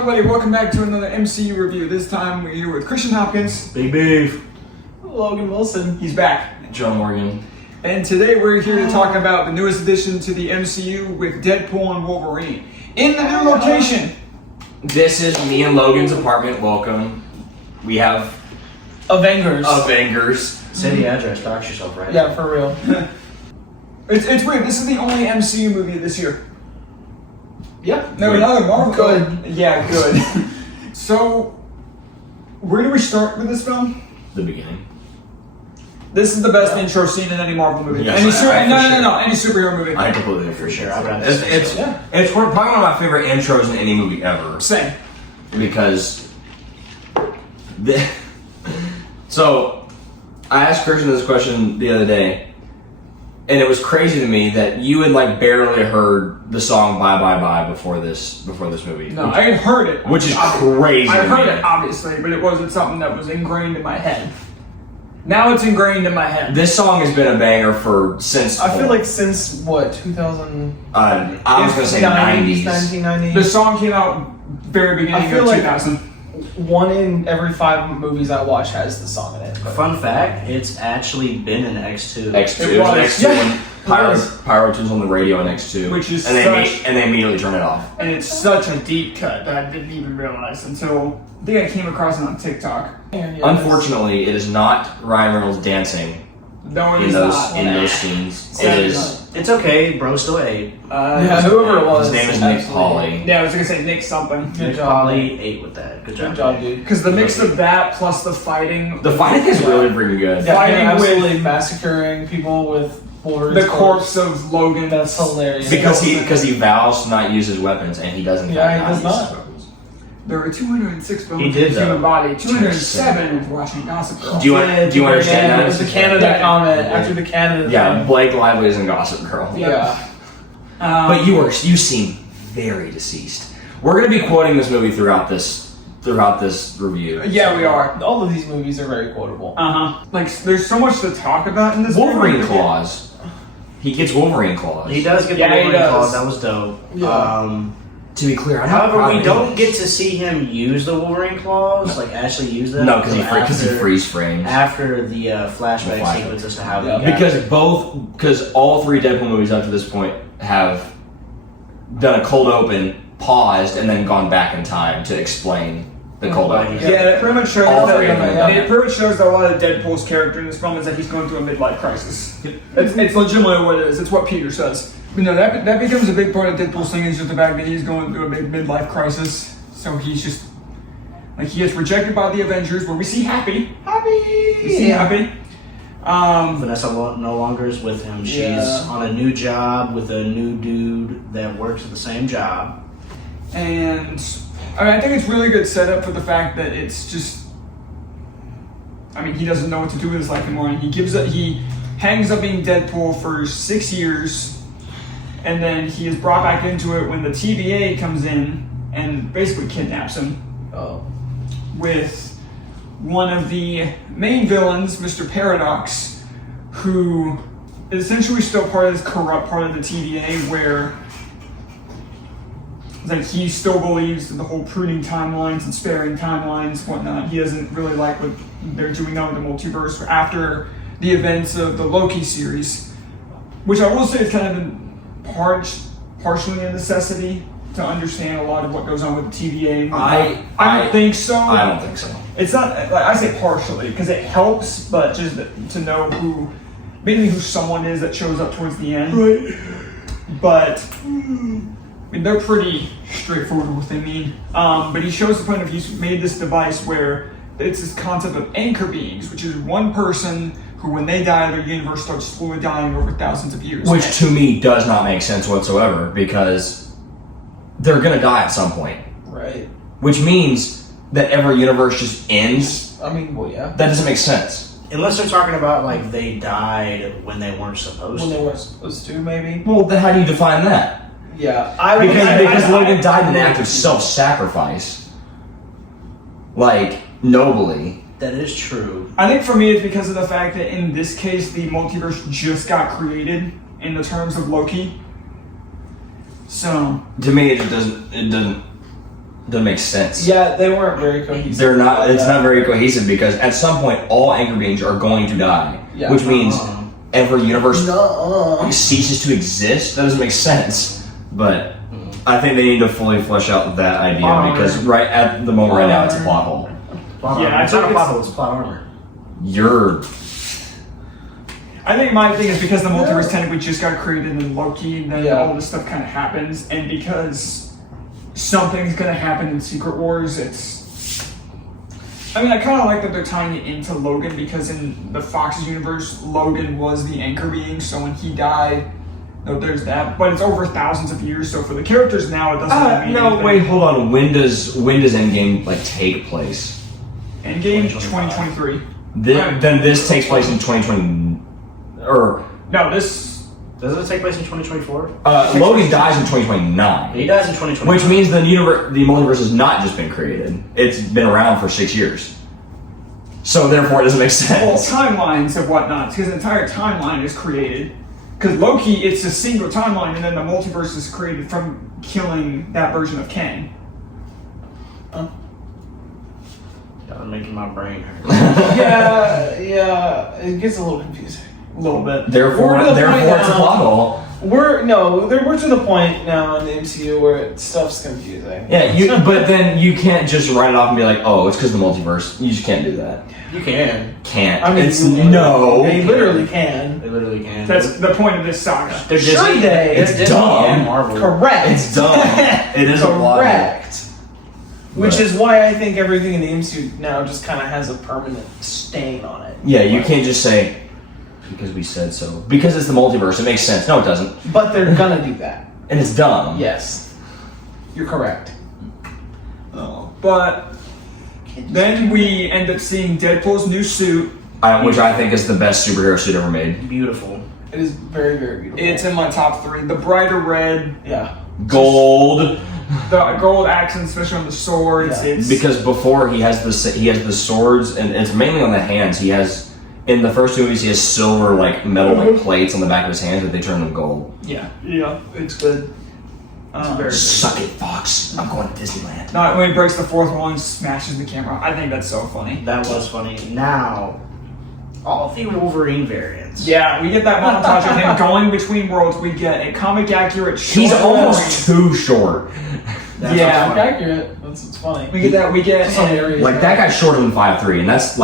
everybody, welcome back to another MCU review. This time we're here with Christian Hopkins. Big beef. Logan Wilson. He's back. John Morgan. And today we're here to talk about the newest addition to the MCU with Deadpool and Wolverine. In the new location. This is me and Logan's apartment. Welcome. We have Avengers. Say the address, dox yourself, right? Yeah, for real. It's weird. This is the only MCU movie this year. Yeah. No, another Marvel. Good. Yeah, good. So, where do we start with this film? the beginning. This is the best intro scene in any Marvel movie. Yes, Any superhero movie. I completely agree. For sure. I'd rather It's probably one of my favorite intros in any movie ever. Same. Because so I asked Christian this question the other day, and it was crazy to me that you had like barely heard the song "Bye Bye Bye" before this movie. No, I had heard it. Which is crazy. I to heard me. it, obviously, but it wasn't something that was ingrained in my head. Now it's ingrained in my head. This song has been a banger since. I feel like since what, 2000? I was gonna say 90s. 1990. The song came out very beginning I feel of like 2000. One in every 5 movies I watch has the song in it. But Fun fact, it's actually been in X2. X2. It It was was. X2 Yeah. when Pyro was on the radio in X2. Which is and they such- and they immediately turned it off. And it's such a deep cut that I didn't even realize until I think I came across it on TikTok. yeah, Unfortunately, it is not Ryan Reynolds dancing No, it in is those not. scenes. Yeah, It it's is. It's okay, bro. Still ate. Yeah, whoever it was. His name is Nick absolutely. Polly. Yeah, I was gonna say Nick something. Good Nick job, Polly ate with that. Good job. Good job, dude. Because the mix of that plus the fighting, The fighting is really pretty good. Yeah, Fighting him absolutely with- massacring people with Wolverine's the corpse of Logan. That's hilarious. Because he vows to not use his weapons, and he doesn't. Yeah, he does use not. his weapons. There were 206 bones He in did, his human though. body. 207 if watching Gossip Girl. Do you understand Yeah, that? it was the Canada comment after the Canada. Yeah, thing. Blake Lively is in Gossip Girl. Yeah. But you seem very deceased. We're gonna be quoting this movie throughout this review. Yeah, we are. All of these movies are very quotable. Like, there's so much to talk about in this Wolverine movie. claws. He gets Wolverine claws. He does get Yeah, the he Wolverine does. claws. That was dope. Yeah. To be clear, I'm not However, proud we of don't him. get to see him use the Wolverine claws, like actually use them. No, because he until freeze frames. after the flashback flashback. sequence as to how Yeah. he got Because all 3 Deadpool movies up to this point have done a cold open, paused, and then gone back in time to explain the cold Why open. he- Yeah, it pretty much shows All that. three of them have done It pretty much shows that a lot of Deadpool's character in this film is that he's going through a midlife crisis. It's legitimately what it is. It's what Peter says. But no, that becomes a big part of Deadpool's thing is just the fact that he's going through a big midlife crisis. So he's just like he gets rejected by the Avengers, where we see Happy. We see Happy. Vanessa no longer is with him. She's Yeah. on a new job with a new dude that works at the same job. And I think it's really good setup for the fact that it's just. I mean, he doesn't know what to do with his life anymore, and he hangs up being Deadpool for 6 years, and then he is brought back into it when the TVA comes in and basically kidnaps him Oh. with one of the main villains, Mr. Paradox, who is essentially still part of this corrupt part of the TVA where like he still believes in the whole pruning timelines and sparing timelines, whatnot. He doesn't really like what they're doing now with the multiverse after the events of the Loki series, which I will say is kind of partially a necessity to understand a lot of what goes on with the TVA. I don't think so. I don't think so. It's not like I say partially because it helps, but just to know mainly who someone is that shows up towards the end. Right. But I mean, they're pretty straightforward with what they mean. But he shows the point of he's made this device where it's this concept of anchor beings, which is one person who, when they die, their universe starts slowly dying over thousands of years. Which to me does not make sense whatsoever because they're gonna die at some point. Right. Which means that every universe just ends. I mean, well, yeah. That doesn't make sense. Unless they're talking about like they died when they weren't supposed When to. they were supposed to, maybe. Well, then how do you define that? Yeah. Because Logan died in an act of self-sacrifice. Like, nobly. That is true. I think for me, it's because of the fact that in this case, the multiverse just got created in the terms of Loki. So To me, it doesn't doesn't make sense. Yeah, they weren't very cohesive. They're not. It's not very cohesive because at some point all anchor beings are going to die, Yeah. which means every universe ceases to exist. That doesn't make sense. But I think they need to fully flesh out that idea because right at the moment right now it's a plot hole. Yeah, it's not a plot hole. It's a plot armor. I think my thing is because the multiverse technically just got created in Loki, and then all this stuff kind of happens, and because something's gonna happen in Secret Wars, I kind of like that they're tying it into Logan because in the Fox's universe, Logan was the anchor being, so when he died, there's that. But it's over thousands of years, so for the characters now, it doesn't mean anything. Wait, hold on. When does Endgame take place? Endgame 2023. Then this takes place in 2020. Or no, this doesn't it take place in 2024? Logan dies in 2029. He dies in 2024, which means the multiverse has not just been created; it's been around for 6 years. So therefore, it doesn't make sense. Well, timelines and whatnot, because the entire timeline is created. Because Loki, it's a single timeline, and then the multiverse is created from killing that version of Kang. Y'all are making my brain hurt. yeah, it gets a little confusing. A little bit. Therefore, it's a plot hole. We're to the point now in the MCU where stuff's confusing. Yeah, but then you can't just write it off and be like, oh, it's because of the multiverse. You just can't do that. You can. Can't. I mean, they literally can. They literally can. That's the point of this saga. They're Disney. It's Disney dumb. and Marvel. Correct. It's dumb. It is a plot hole. Correct. Which is why I think everything in the MCU now just kind of has a permanent stain on it. Yeah, you can't just say, because we said so. Because it's the multiverse, it makes sense. No, it doesn't. But they're gonna do that. And it's dumb. Yes. You're correct. But then we end up seeing Deadpool's new suit. Which I think is the best superhero suit ever made. Beautiful. It is very, very beautiful. It's in my top 3. The brighter red. Yeah. Gold. The gold accents, especially on the swords. Yeah. It's Because before he has the swords, and it's mainly on the hands. He has, in the first 2 movies, he has silver metal plates on the back of his hands, but they turn them gold. Yeah, it's good. It's very Suck it, Fox. I'm going to Disneyland. Not when he breaks the 4th wall and smashes the camera. I think that's so funny. That was funny. Now, all the Wolverine variants. Yeah, we get that montage of him going between worlds. We get a comic accurate short He's almost too short. That's Yeah. what's funny. accurate. That's funny. We get that. We get hilarious. Like, that guy's shorter than 5'3", and that's,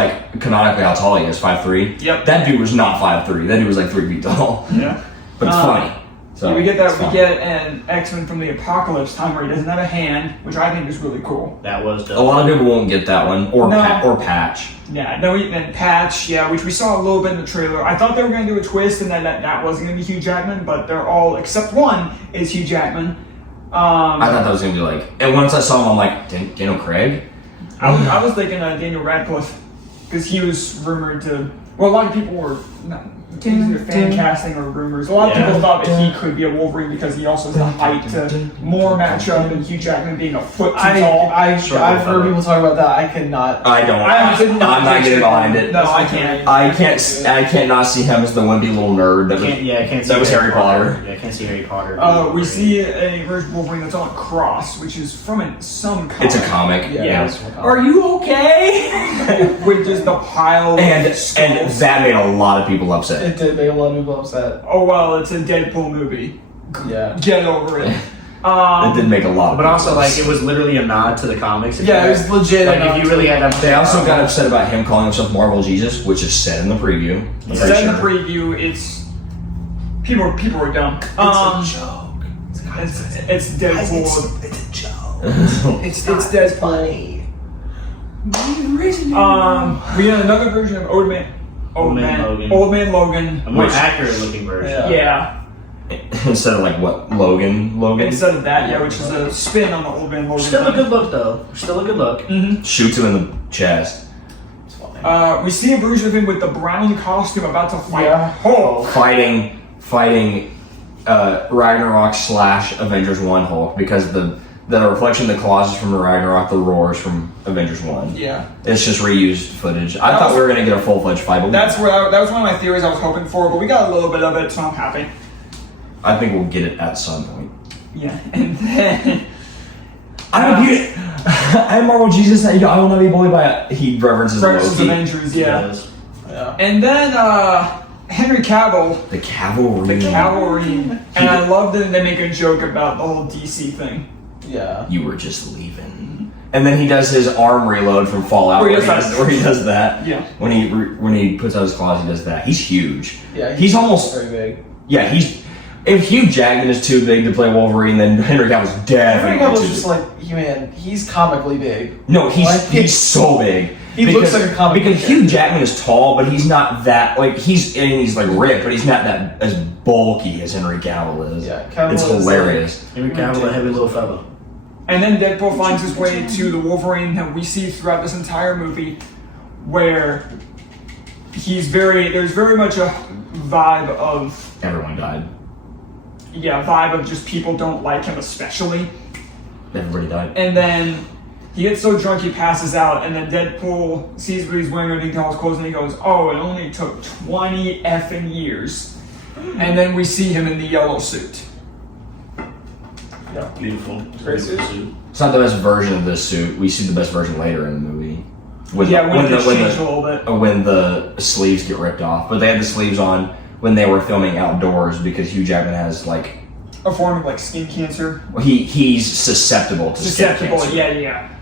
canonically how tall he is, 5'3". Yep. That dude was not 5'3". That dude was, 3 feet tall. Yeah. But it's funny. So we get that. it's We fun. get an X-Men from the Apocalypse time where he doesn't have a hand, which I think is really cool. That was dope. A lot of people won't get that one. Or, No. or Patch. Yeah. No. And Patch. Yeah, which we saw a little bit in the trailer. I thought they were going to do a twist and that wasn't going to be Hugh Jackman, but they're all except one is Hugh Jackman. I thought that was going to be and once I saw him, I'm like, Daniel Craig? I was thinking Daniel Radcliffe because he was rumored to. Well, a lot of people were either fan casting or rumors. A lot of people thought that he could be a Wolverine because he also has the height to more match up than Hugh Jackman being a foot too tall. I've heard people talk about that. I cannot. I don't. I'm not getting behind it. No, I can't. I can't not see him as the wimpy little nerd that was. I can't see that was Harry Potter. Yeah, I can't see Harry Potter. We see a version of Wolverine that's on a cross, which is from some comic. It's a comic. Yeah. it's a comic. Are you okay? With just the pile And of skulls. that made a lot of people upset. It did make a lot of people upset. Oh well, it's a Deadpool movie. Yeah. Get over it. It did make a lot of But people also, upset. it was literally a nod to the comics. Yeah, it was legit. If you really had They also got upset about him calling himself Marvel Jesus, which is said in the preview. I'm It's pretty said in the sure. preview. It's people are dumb. It's a joke. It's Deadpool. It's a joke. It's Deadpool. funny. We had another version of Old Man Logan. A more Which- accurate looking version. Yeah. Instead of Logan. Instead of that, which is a spin on the Old Man Logan. Still a thing. good look, though. Still a good look. Shoots him in the chest. It's funny. We see a version of him with the brown costume about to fight Yeah. Hulk. Fighting Ragnarok / Avengers 1 Hulk because the reflection of the claws is from Ragnarok, the roar is from Avengers 1. Yeah. It's just reused footage. I thought we were going to get a full-fledged fight, but That was one of my theories I was hoping for, but we got a little bit of it, so I'm happy. I think we'll get it at some point. Yeah. And then I I'm Marvel Jesus. I will not be bullied by. He references Versus Loki. Avengers, yeah. Yeah. And then Henry Cavill, The cavalry. the Cavalry, and I love that they make a joke about the whole DC thing. Yeah. You were just leaving. And then he does his arm reload from Fallout, Where where he he does that. Yeah. When he puts out his claws, he does that. He's huge. Yeah. He's almost. very big. Yeah, he's. If Hugh Jackman is too big to play Wolverine, then Henry Cavill's Henry definitely Cavill's too just big. like, man, he's comically big. No, Like, he's so big. He looks like a comic because book Hugh character. Jackman is tall, but he's not that like he's like ripped, but he's not that as bulky as Henry Cavill is. Yeah, Cavill it's is, hilarious. Henry Cavill, a heavy little fellow. And then Deadpool finds his way to the Wolverine that we see throughout this entire movie, where there's very much a vibe of Everyone died. vibe of just people don't like him especially. Everybody died. And then he gets so drunk he passes out, and then Deadpool sees what he's wearing underneath all his clothes, and he goes, "Oh, it only took 20 effing years." And then we see him in the yellow suit. Yeah. Beautiful. Great suit. It's not the best version of this suit. We see the best version later in the movie. When When the, it when changed the, a little bit. when the sleeves get ripped off, but they had the sleeves on when they were filming outdoors because Hugh Jackman has like A form of like skin cancer. he's susceptible to Susceptible, skin cancer. yeah.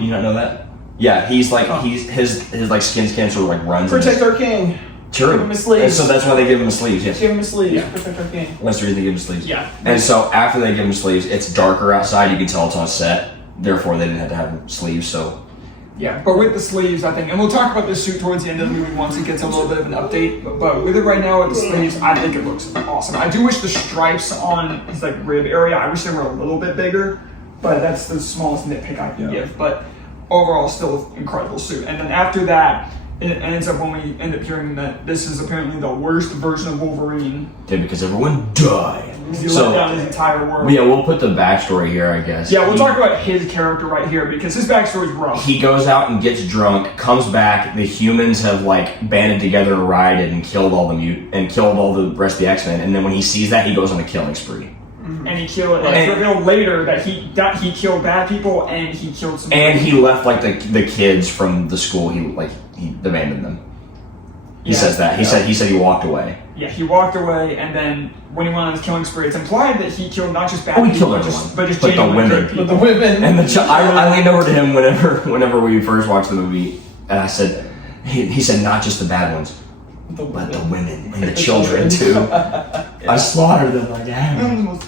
You not know that? Yeah, he's like Huh. his like skin cancer like runs. in Protect his, our king. true. Give him his sleeves. And so that's why they give him the sleeves. Yes, Give him his sleeves. Yeah. Protect our king. that's the reason they give him sleeves. Yeah. And so after they give him sleeves, it's darker outside. You can tell it's on set. Therefore, they didn't have to have sleeves. So Yeah, but with the sleeves, I think, and we'll talk about this suit towards the end of the movie once it gets a little bit of an update. But with it right now with the sleeves, I think it looks awesome. I do wish the stripes on his like rib area, I wish they were a little bit bigger, but that's the smallest nitpick I can give. But overall, still an incredible suit. And then after that, it ends up when we end up hearing that this is apparently the worst version of Wolverine. because everyone died. He So let down his entire world. yeah, we'll put the backstory here, I guess. Yeah, we'll talk about his character right here because his backstory's rough. He goes out and gets drunk, comes back. The humans have like banded together and rioted and killed all the rest of the X-Men. And then when he sees that, he goes on a killing spree. And he killed. And it's revealed later that he killed bad people and he killed some. And he left like the kids from the school. He abandoned them. He says that. He said he walked away. Yeah, he walked away, and then when he went on his killing spree, it's implied that he killed not just bad Oh, he people, killed but everyone. just But the genuine women. good people. But the women. And I leaned over to him whenever we first watched the movie, and I said, he said not just the bad ones, but the women and the children too. I slaughtered them like that.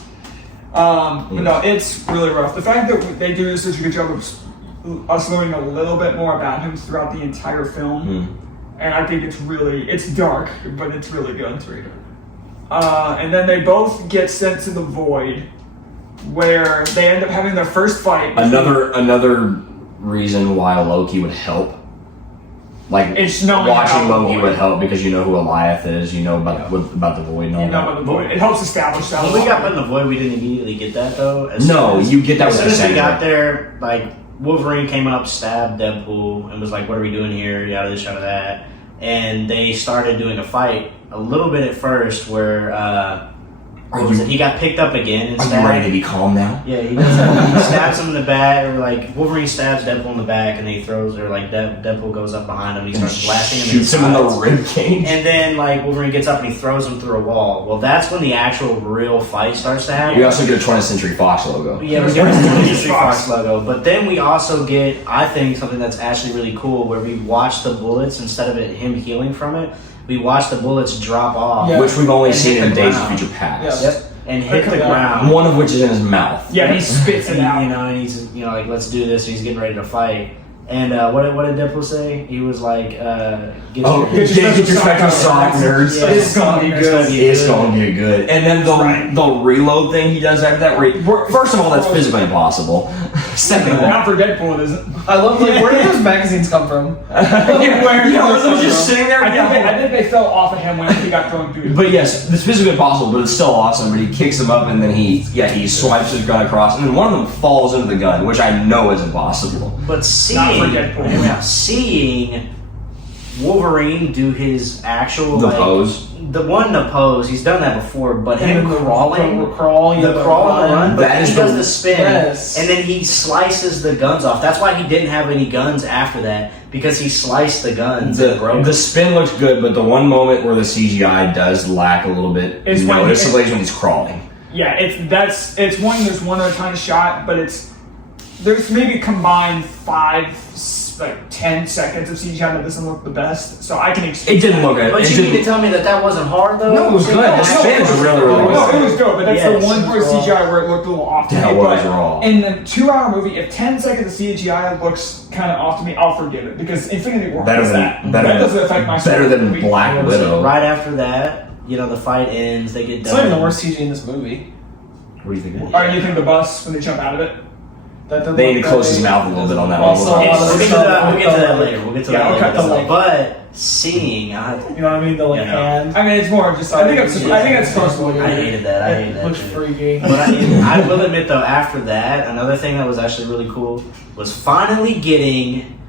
But no, it's really rough. The fact that they do such a good job of us learning a little bit more about him throughout the entire film, and I think it's dark, but it's really good. It's really good. And then they both get sent to the Void, where they end up having their first fight. Another reason why Loki would help. Like It's knowing watching about the Loki Void. would help because you know who Eliath is, you know about the Void and all You know that. about the Void. It helps establish that. When we got put in the void, we didn't immediately get that though. No, you get that As with soon the as we Sentinel. got there, like Wolverine came up, stabbed Deadpool, and was like, "What are we doing here? Yada this, yada that." And they started doing a fight a little bit at first, where what was it? He got picked up again and Are you stabbed. ready to be calm now? Yeah, he stabs him in the back, or like Wolverine stabs Deadpool in the back, and he throws, or like Deadpool goes up behind him, he starts blasting him, Shoots him in the sides. rib cage. And then like Wolverine gets up and he throws him through a wall. Well, that's when the actual real fight starts to happen. We also get a 20th Century Fox logo. Yeah, we get the Mystery Fox logo, but then we also get, I think, something that's actually really cool, where we watch the bullets instead of him healing from it. We watch the bullets drop off, Yeah. Which we've only And seen hit in the Days of ground. Future Past. Yep. and hit the Yeah. ground. One of which is in his mouth. Yeah, he spits it And, out. you know, and he's like, let's do this. And he's getting ready to fight. And what did Deadpool say? He was like, get Oh, your get your Spectrum Sonic nerds. Yeah. It's gonna be good. It's gonna be good. And then Right. the reload thing he does after that. First of all, that's physically impossible. Second of all, Not for Deadpool, it isn't. I love like where did those magazines come from? where they're just sitting there. I think they fell off of him when he got thrown through. But yes, it's physically impossible, but it's still awesome. But he kicks him up, and then he swipes his gun across, and then one of them falls into the gun, which I know is impossible. But Not seeing, for Deadpool. seeing Wolverine do his actual The like, pose? the pose, he's done that before, but him crawling, the crawl, the crawl and the run, that is he does the spin, yes. and then he slices the guns off. That's why he didn't have any guns after that, because he sliced the guns and broke the spin looks good, but the one moment where the CGI does lack a little bit noticeably is when he's crawling. Yeah, there's one other kind of shot, but there's maybe combined 10 seconds of CGI that doesn't look the best, so I can It didn't look good. But you mean to tell me that wasn't hard though? No, it was good. The spins were really good. No, it was good, but that's the one part of CGI where it looked a little off to me. That was raw. In the 2-hour movie, if 10 seconds of CGI looks kind of off to me, I'll forgive it, because Infinity War does that. That doesn't affect my better than Black Widow. Right after that, the fight ends, they get done. It's not even the worst CG in this movie. What do you think? Alright, you think the bus, when they jump out of it? They need to close his mouth a little bit on that one. We'll get to that later. We'll get to that later. But seeing, you know what I mean? The hand. I mean, it's more just. I think it's supposed to look. I hated that. It looks freaky. But I will admit though, after that, another thing that was actually really cool was finally getting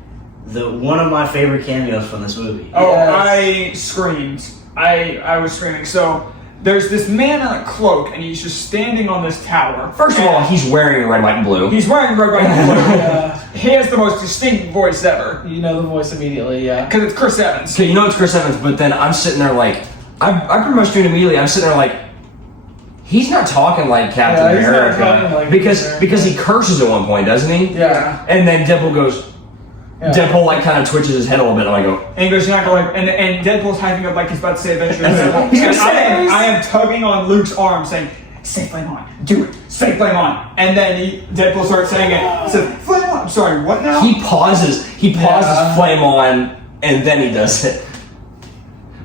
one of my favorite cameos from this movie. Oh, yes. I screamed. I was screaming. So there's this man in a cloak, and he's just standing on this tower. First of all, he's wearing red, white, and blue. He's wearing red, white, and blue. He has the most distinct voice ever. You know the voice immediately, yeah. Because it's Chris Evans. Okay, you know it's Chris Evans, but then I'm sitting there like, I pretty much do it immediately. I'm sitting there like, he's not talking like Captain America. Not talking like because he curses at one point, doesn't he? Yeah. And then Deadpool goes, Deadpool like kind of twitches his head a little bit, and I go, and he goes, you're not going to and Deadpool's hyping up like he's about to say Avengers. I am tugging on Luke's arm saying, say flame on, do it, say flame on. And then Deadpool starts saying it, says, flame on, I'm sorry, what now? He pauses flame on, and then he does it.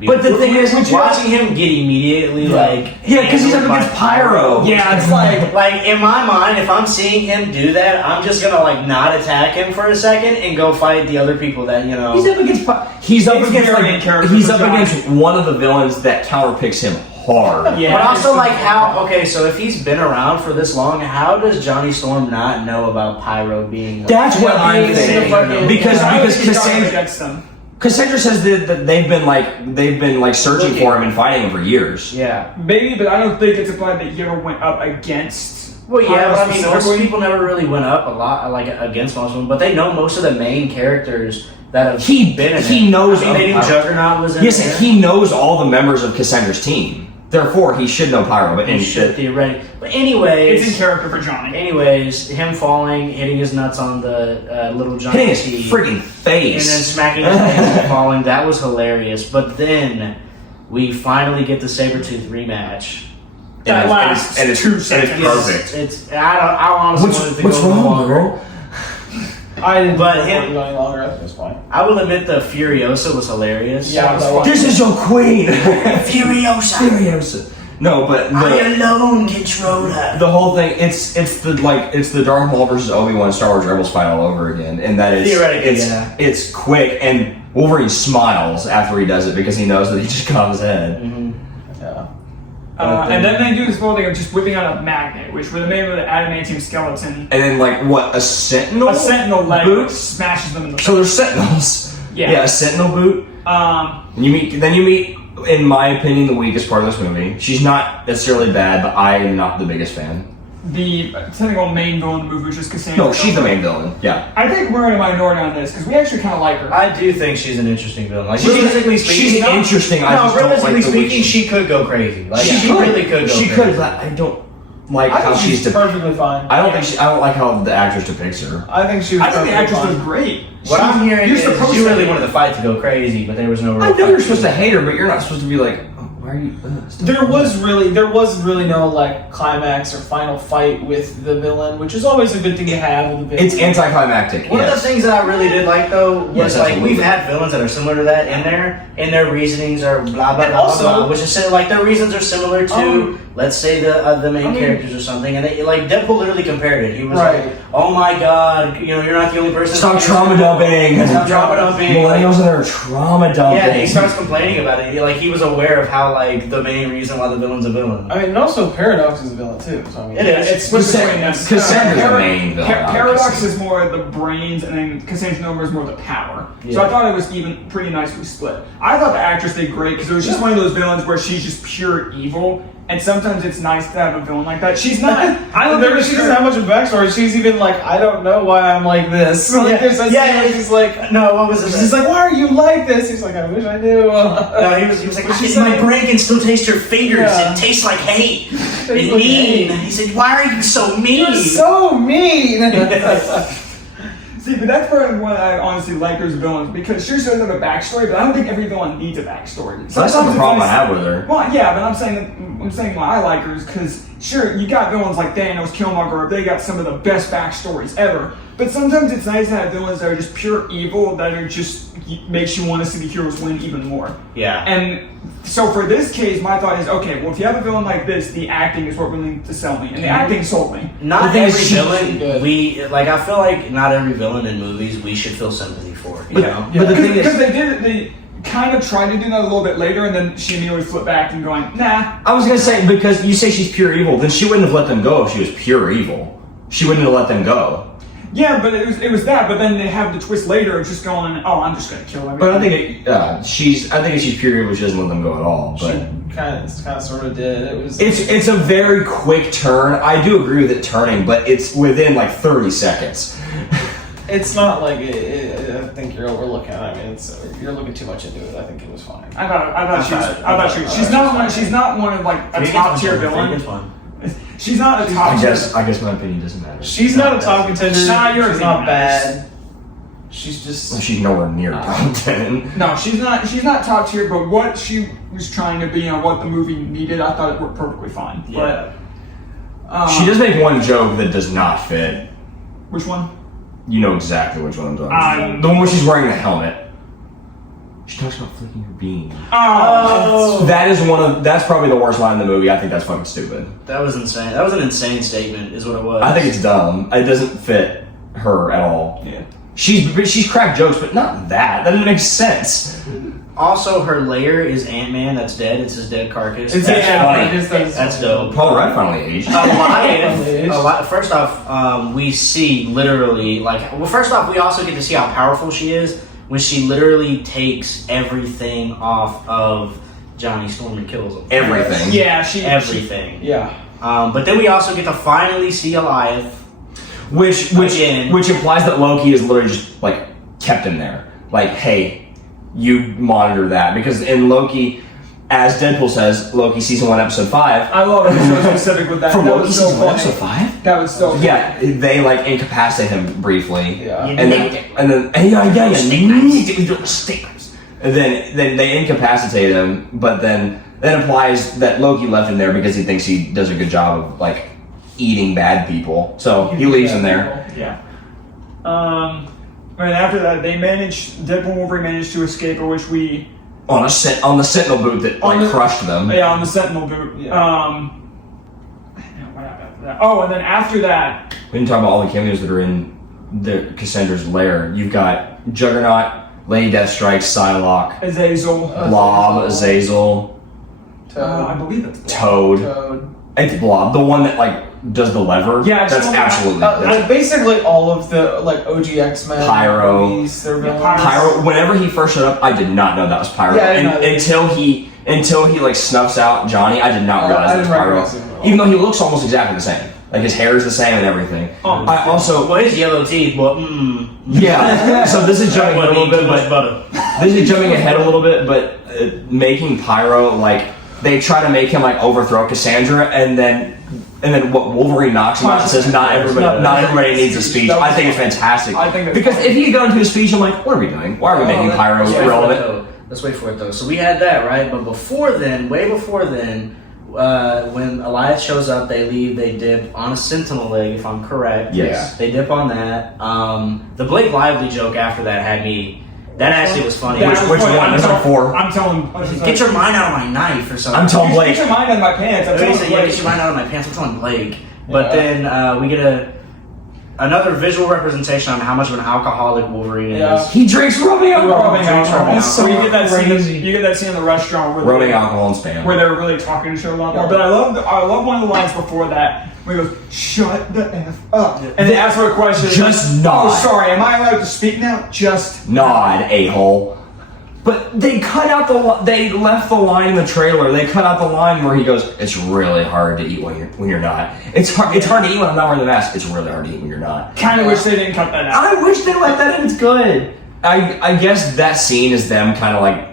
But the thing is, watching him get immediately because he's up against Pyro. Yeah, it's like in my mind, if I'm seeing him do that, I'm just gonna not attack him for a second and go fight the other people that He's up against. He's up against one of the villains that counterpicks him hard. Yeah. But also how? Okay, so if he's been around for this long, how does Johnny Storm not know about Pyro being? That's what I'm thinking. Because Cassandra says that they've been searching for him and fighting him for years. Yeah, maybe, but I don't think it's implied that he ever went up against. Well, yeah, but I mean, most people never really went up a lot against most of them, but they know most of the main characters that have been in it. He knows. I mean, they knew Juggernaut was in there. Yes, he knows all the members of Cassandra's team. Therefore, he should know Pyro. But he should theoretically. But anyways, it's in character for Johnny. Anyways, him falling, hitting his nuts on the little Johnny, hitting his freaking face, and then smacking his face and falling. That was hilarious. But then we finally get the Sabretooth rematch. That lasts and it's 2 seconds. It's perfect. I honestly wanted to what's go wrong, longer. Girl? I didn't. But him going longer. I think it was fine. I will admit the Furiosa was hilarious. Yeah, this is your queen, Furiosa. No, but I alone control her. The whole thing, it's the Darth Maul versus Obi-Wan Star Wars Rebels fight all over again, and that is theoretically it's quick, and Wolverine smiles after he does it because he knows that he just got his head. Mm-hmm. Yeah. And then they do this whole thing of just whipping out a magnet, which were the name of the adamantium skeleton. And then a sentinel? A sentinel leg boot smashes them in the face. So they're sentinels. Yeah, a sentinel boot. You meet, in my opinion, the weakest part of this movie. She's not necessarily bad, but I am not the biggest fan. The technical main villain of the movie was just Cassandra. No, she's the main villain. Yeah. I think we're in a minority on this because we actually kind of like her. I do think she's an interesting villain. Realistically speaking, she's interesting. Realistically speaking, she could go crazy. She really could go crazy. She could, but I don't like how she's perfectly fine. I don't like how the actress depicts her. I think she was. I think the actress was great. What I'm hearing is she really wanted the fight to go crazy, but there was no real. I know you're supposed to hate her, but you're not supposed to be like, why are you? There was really no climax or final fight with the villain, which is always a good thing to have with the villain. It's anticlimactic. One of the things that I really did like though was we've had villains that are similar to that in there, and their reasonings are blah blah blah blah, which is their reasons are similar to let's say the main characters or something, and they, like Deadpool literally compared it. He was Right. like, "Oh my God, you're not the only person." Stop trauma dumping. Stop trauma dumping. Millennials are trauma dumping. Yeah, he starts complaining about it. He was aware of how like the main reason why the villain's a villain. I mean, and also Paradox is a villain too. So I mean, It is. It's split between them. Cassandra's the main villain. Paradox obviously. is more the brains, and then Cassandra's number is more the power. So Yeah. I thought it was even pretty nicely split. I thought the actress did great because it was just one of those villains where she's just pure evil, and sometimes it's nice to have a villain like that. She's not. I don't think she doesn't have much of a backstory. She's even like, I don't know why I'm like this. Like, there's a scene where she's like, No, what was it? she's like, why are you like this? He's like, I wish I knew. No, he was like, What'd she my say? brain can still taste your fingers. Yeah. It tastes like hate and like mean. hate. He said, why are you so mean? You're so mean. See, but that's probably what I honestly like as villains because she doesn't have a backstory, but I don't think every villain needs a backstory. So that's not the it's problem I nice- have with her. Well, yeah, but I'm saying why I like her is because sure you got villains like Thanos, Killmonger, they got some of the best backstories ever. But sometimes it's nice to have villains that are just pure evil that are just makes you want to see the heroes win even more. Yeah. And so for this case, my thought is okay. Well, if you have a villain like this, the acting is what really needs to sell me, and the acting sold me. Not The thing is, every she- villain I feel like not every villain in movies we should feel sympathy for. You know? But the thing is, Because they kind of tried to do that a little bit later, and then she immediately flipped back and going, nah. I was gonna say, because you say she's pure evil, then she wouldn't have let them go if she was pure evil. She wouldn't have let them go. Yeah, but it was that. But then they have the twist later of just going, oh, I'm just gonna kill everyone. But I think I think if she's pure evil, she doesn't let them go at all. But kind of sort of did. It was. it's a very quick turn. I do agree with it turning, but it's within like 30 seconds. It's not like I think you're overlooking. I mean, you're looking too much into it. I think it was fine. I thought she's not one of like a top tier villain. She's not a top tier. I guess my opinion doesn't matter. She's not a top contender. Nah, your She's not opinion bad. She's just. She's nowhere near top 10. No, she's not top tier. But what she was trying to be and what the movie needed, I thought it worked perfectly fine. Yeah. But She does make one joke that does not fit. which one? You know exactly which one I'm talking about. The one where she's wearing the helmet. She talks about flicking her bean. Oh. That's probably the worst line in the movie. I think that's fucking stupid. That was insane. That was an insane statement, is what it was. I think it's dumb. It doesn't fit her at all. Yeah. She's cracked jokes, but not that. That doesn't make sense. Also, her lair is Ant-Man that's dead. It's his dead carcass. It's That's funny. That's dope. Paul Rudd finally aged. A lot. First off, we see literally first off, we also get to see how powerful she is when she literally takes everything off of Johnny Storm and kills him. Everything. Yeah, Everything. Yeah. But then we also get to finally see Eliath. Which implies that Loki is literally just like kept him there. Like, hey, you monitor that, because in Loki, as Deadpool says, Loki season 1 episode 5. I love it. So specific with that. From That Loki was so season 1 funny. episode 5. That was so. Yeah, they like incapacitate him briefly. Yeah. And then and then they incapacitate him, but then that implies that Loki left him there because he thinks he does a good job of like eating bad people. So he leaves him there. Yeah. Right after that, Deadpool Wolverine managed to escape, which we On the Sentinel boot that crushed them. Yeah, on the Sentinel boot. Yeah. What happened after that? Oh, and then after that, We didn't talk about all the cameos that are in the Cassandra's lair. You've got Juggernaut, Lady Deathstrike, Psylocke, Azazel. Blob, Azazel, I believe it's Toad. Toad. It's Blob, the one that like does the lever. Yeah, that's absolutely. Basically all of the like OG X-Men Pyro. movies, their villains. Pyro. Whenever he first showed up, I did not know that was Pyro. Yeah, I didn't know Until he like snuffs out Johnny, I did not realize I that was didn't Pyro. recognize him at all. Even though he looks almost exactly the same. Like his hair is the same and everything. I also Well, his yellow teeth. Well, yeah. So this is jumping a little bit, but this is jumping ahead a little bit. But making Pyro like they try to make him like overthrow Cassandra, and then what Wolverine knocks him out and says, "Not everybody needs a speech." I think it's fantastic. I think that's because if he had gone to a speech, I'm like, what are we doing? Why are we making Pyro irrelevant? Let's wait for it though. So we had that, right? But before then, way before then, when Elias shows up, they leave. They dip on a Sentinel leg, if I'm correct. Yes. They dip on that. The Blake Lively joke after that had me That actually was funny. That Which was one? funny. There's like 4. I'm telling. Get your mind out of my knife or something. I'm telling Blake. Get your mind out of my pants. I'm He telling said, Blake. get your mind out of my pants. I'm telling Blake. But then we get another visual representation on how much of an alcoholic Wolverine is. He drinks rubbing alcohol. Rubbing alcohol. That's so you get that crazy. scene. You get that scene in the restaurant where Rubbing alcohol and spam. where they were really talking to each other a lot more. But I love one of the lines before that where he goes, "Shut the f up," and they ask her a question. Just nod. Oh, sorry. Am I allowed to speak now? Just Nod, a-hole. But they cut out they left the line in the trailer. They cut out the line where he goes, "It's really hard to eat when you're not. It's hard to eat when I'm not wearing the mask. It's really hard to eat when you're not." kind of wish they didn't cut that out. I wish they let that in. It's good. I guess that scene is them kind of like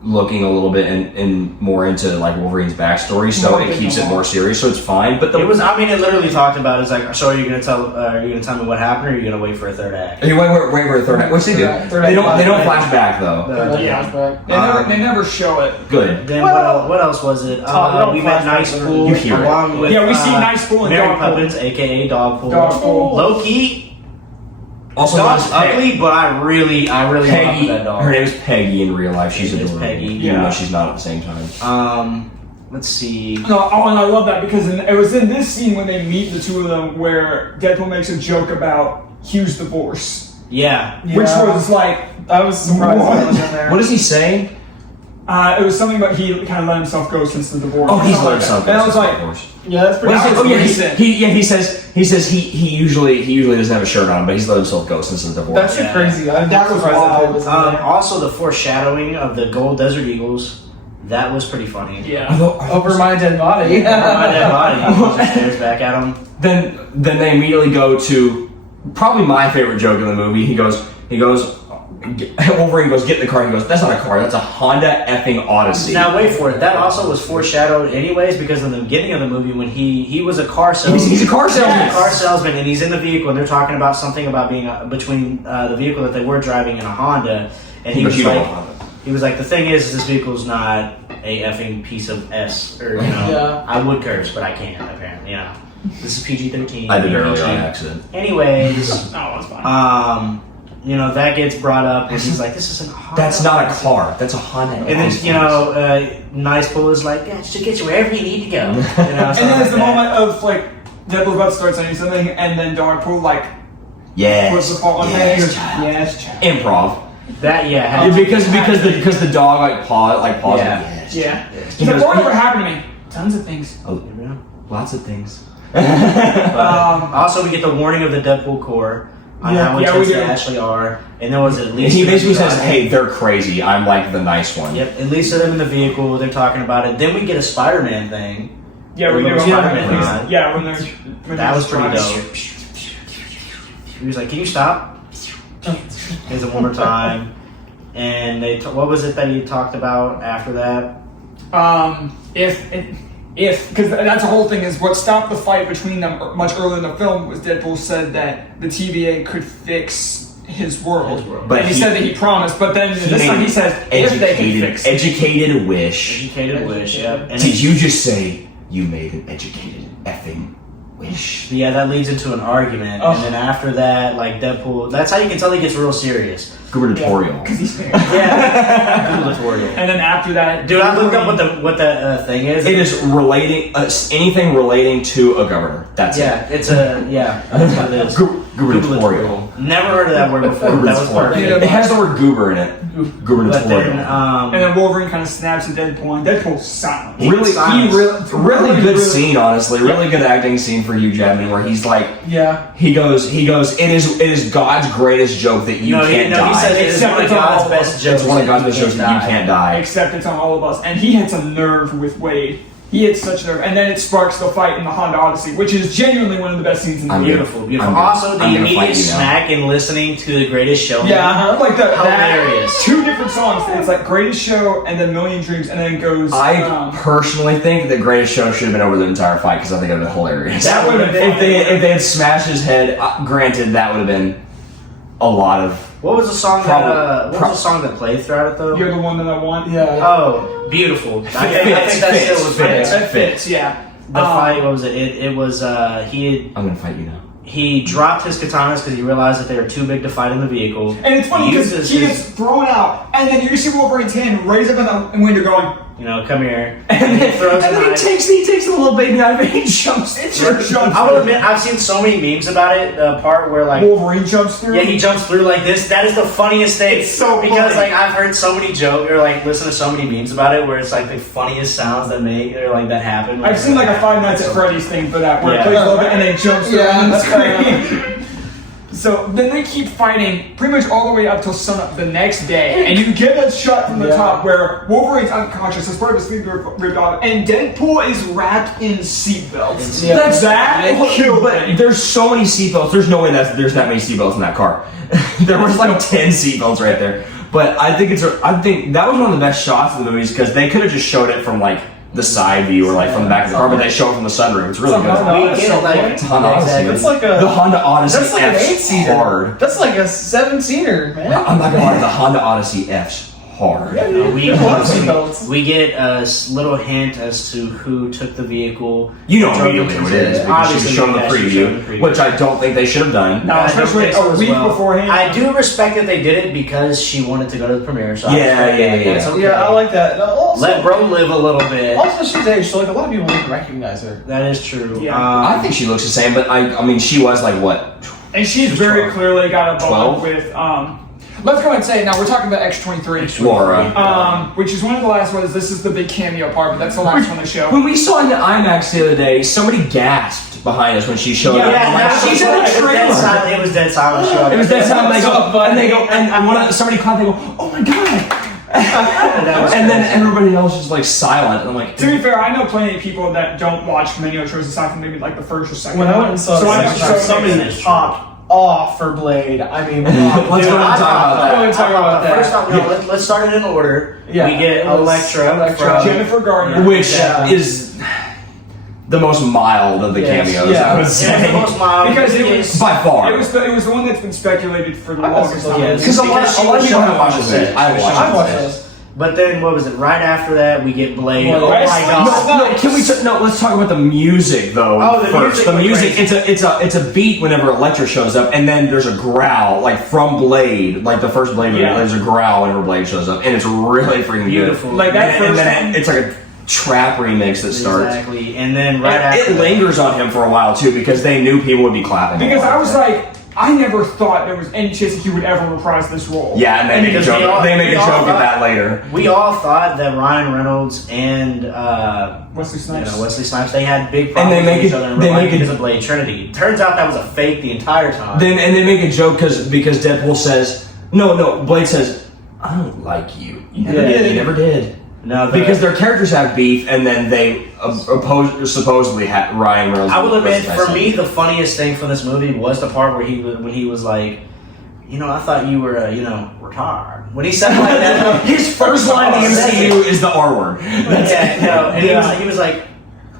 looking a little bit and more into like Wolverine's backstory, so More it keeps it than more serious. So it's fine. But It was. I mean, it literally talked about. It's like, so are you gonna tell me what happened, or are you gonna wait for a third act? Wait for a third act. Which they do. Third They don't act. flash back though. They never show it. Good. Then what else was it? We met Nice Pool You hear it. along with Yeah, we see Nice Pool and Mary Dog Pool. Poppins, aka Dog Pool. Dog Pool. Low key, Also, dog's known as ugly, but I really Peggy. love that dog. Her name is Peggy in real life. She's It is adorable. Peggy. Even Yeah. though she's not at the same time. Let's see. No, and I love that because it was in this scene when they meet the two of them where Deadpool makes a joke about Hugh's divorce, Yeah. which was like I was surprised What? that was in there. What does he say? it was something about he kind of let himself go since the divorce. Oh, he's Something let like that. himself go. And I was since like, the divorce. Yeah, that's pretty. What is it? Oh yeah, recent. he says he usually doesn't have a shirt on, but he's let himself go since the divorce. That's Yeah. crazy. I'm That was surprised that wild. it was in there. Also, the foreshadowing of the gold desert eagles. That was pretty funny. yeah. Over my dead body. My dead body. He just stares back at him. Then they immediately go to probably my favorite joke in the movie. He goes. Wolverine goes, "Get in the car." He goes, "That's not a car. That's a Honda effing Odyssey." Now wait for it. That also was foreshadowed anyways, because in the beginning of the movie when he was a car salesman. He's a car salesman. He's a car salesman, and he's in the vehicle, and they're talking about something about being between the vehicle that they were driving and a Honda, and he But was you don't like, want Honda. he was like, the thing is, this vehicle's not a effing piece of S, or Yeah. I would curse, but I can't apparently. This is PG-13. I did it earlier on accident. Anyways, No, it's fine. that gets brought up, and he's like, this isn't a Honda. That's not a car. That's a Honda. And then, Nice Pool is like, yeah, should get you wherever you need to go. And then there's the moment of like Deadpool's about to start saying something, and then Deadpool like puts the phone on there. Yes, child. Improv. That, yeah. Yeah, because the dog like paws. Yeah. Yeah. He He's like, goes, what ever happened to me? Tons of things. Lots of things. Also, we get the warning of the Deadpool Corps on Yeah, how yeah, intense we they do. actually are. And there was at And least... he basically says, "Hey, they're crazy. I'm like the nice one." Yep, at least of them in the vehicle, they're talking about it. Then we get a Spider-Man thing. Yeah, we The do. little Spider-Man nod. Yeah, when they're That was pretty dope. He was like, can you stop? Here's it one more time. And what was it that he talked about after that? If because that's the whole thing is what stopped the fight between them much earlier in the film was Deadpool said that the TVA could fix his world. But But he said that he promised, but then this time he says if they can fix it. educated wish. Educated wish, yep. And Did you just say you made an educated effing wish? yeah, that leads into an argument. Oh. And then after that, like Deadpool, that's how you can tell he gets real serious. Gubernatorial. Because he's fair. Yeah. Gubernatorial. And then after that, Dude, I looked up what the thing is. It is relating anything relating to a governor. That's Yeah, it. it's that's what it is. Gubernatorial. Never heard of that word before. But that was perfect. Yeah. It has the word goober in it. But Gubernatorial. then, And then Wolverine kind of snaps at Deadpool, and Deadpool's silent. Really good scene, honestly. Really good acting scene for Hugh Jackman, where he's like, Yeah. he goes. It is God's greatest joke that you can't die. he said it's Except one of it's all God's of best us. jokes. It's one of God's best jokes that you die. can't die. Except it's on all of us. And he had some nerve with Wade. He had such nerve. And then it sparks the fight in the Honda Odyssey, which is genuinely one of the best scenes in the movie. Beautiful, beautiful. I'm gonna- Also, the I'm gonna immediate fight you now. smack in listening to The Greatest Showman. Yeah, like that. Hilarious. Two different songs. It's like Greatest Show and then Million Dreams, and then it goes. I personally think the Greatest Show should have been over the entire fight because I think it would have been hilarious. That would have been. if they had smashed his head. Granted, that would have been a lot of. What was the song that played throughout it though? You're the one that I want. Yeah. Oh, beautiful. I think that still was fits. fits. That fits. Yeah. The fight. What was it? It was he I'm gonna fight you now. he dropped his katanas because he realized that they were too big to fight in the vehicle. And it's funny because he gets thrown out, and then you see Wolverine's hand raise up in the window going, come here. And then, throws he takes the little baby knife and he jumps through. I will admit, I've seen so many memes about it. The part where Wolverine jumps through. Yeah, he jumps through like this. That is the funniest thing. It's so because funny. I've heard so many jokes or listen to so many memes about it where it's the funniest sounds that that happen. I've seen a Five Nights at Freddy's thing for that where it plays Logan and then jumps through the screen. So then they keep fighting pretty much all the way up till sunup the next day, and you get that shot from the top where Wolverine's unconscious, his part of his sleeve ripped off, and Deadpool is wrapped in seatbelts. Yeah. That killed me. There's so many seatbelts. There's no way there's that many seatbelts in that car. There was 10 seatbelts right there. But I think that was one of the best shots of the movies because they could have just showed it from the side view or from the back of the car, but they show it from the sunroof. It's really good. It's Honda Odyssey. It's like a the Honda Odyssey. That's like an 8-seater. Hard. That's like a 7-seater, man. I'm not gonna lie, the Honda Odyssey F's hard. We get a little hint as to who took the vehicle. You know immediately who it is because she's shown the preview, which I don't think they should have done. No, especially a week beforehand. I do respect that they did it because she wanted to go to the premiere. So Yeah, I like that. Also, let bro live a little bit. Also, she's aged, so a lot of people wouldn't recognize her. That is true. Yeah. I think she looks the same, but I mean, she was what? And she's very clearly got a bond 12? with let's go ahead and say it now. We're talking about X-23. Laura. Which is one of the last ones. This is the big cameo part, but that's the last one to show. When we saw in the IMAX the other day, somebody gasped behind us when she showed up. Yeah, She's in the trailer. It was dead silent. It was dead silent. They go, and somebody caught. They go, oh my god. And then everybody else is silent. And I'm like, to be fair, I know plenty of people that don't watch many other shows aside from maybe the first or second. When I went and saw somebody popped off for Blade. I mean, let's go and talk about that. First off, let's start it in order. Yeah. We get Elektra from Jennifer Garner, which is the most mild of the cameos. Yeah. I would say. The most mild because it was by far. It was the one that's been speculated for the longest time. Because a lot of people haven't watched this. I watched this. But then, what was it? Right after that, we get Blade. Well, oh my god! Let's talk about the music though. Oh, the first. The music. Crazy. It's a beat whenever Elektra shows up, and then there's a growl from Blade, the first Blade movie. There's a growl whenever Blade shows up, and it's really freaking beautiful. Good. And then it's a trap remix that starts. Exactly, and then after it lingers on him for a while too because they knew people would be clapping. Because I was I never thought there was any chance that he would ever reprise this role. Yeah, and they make a joke. They make a joke of that later. We all thought that Ryan Reynolds and Wesley Snipes, they had big problems with each other because of Blade Trinity. Turns out that was a fake the entire time. And they make a joke because Deadpool says no. Blade says, "I don't like you. You never did." No, because their characters have beef, and then they supposedly had Ryan Reynolds. I will admit, for me, the funniest thing from this movie was the part where when he was like, I thought you were, retarded. When he said it like that, his first line in the MCU is the R word. And he was like,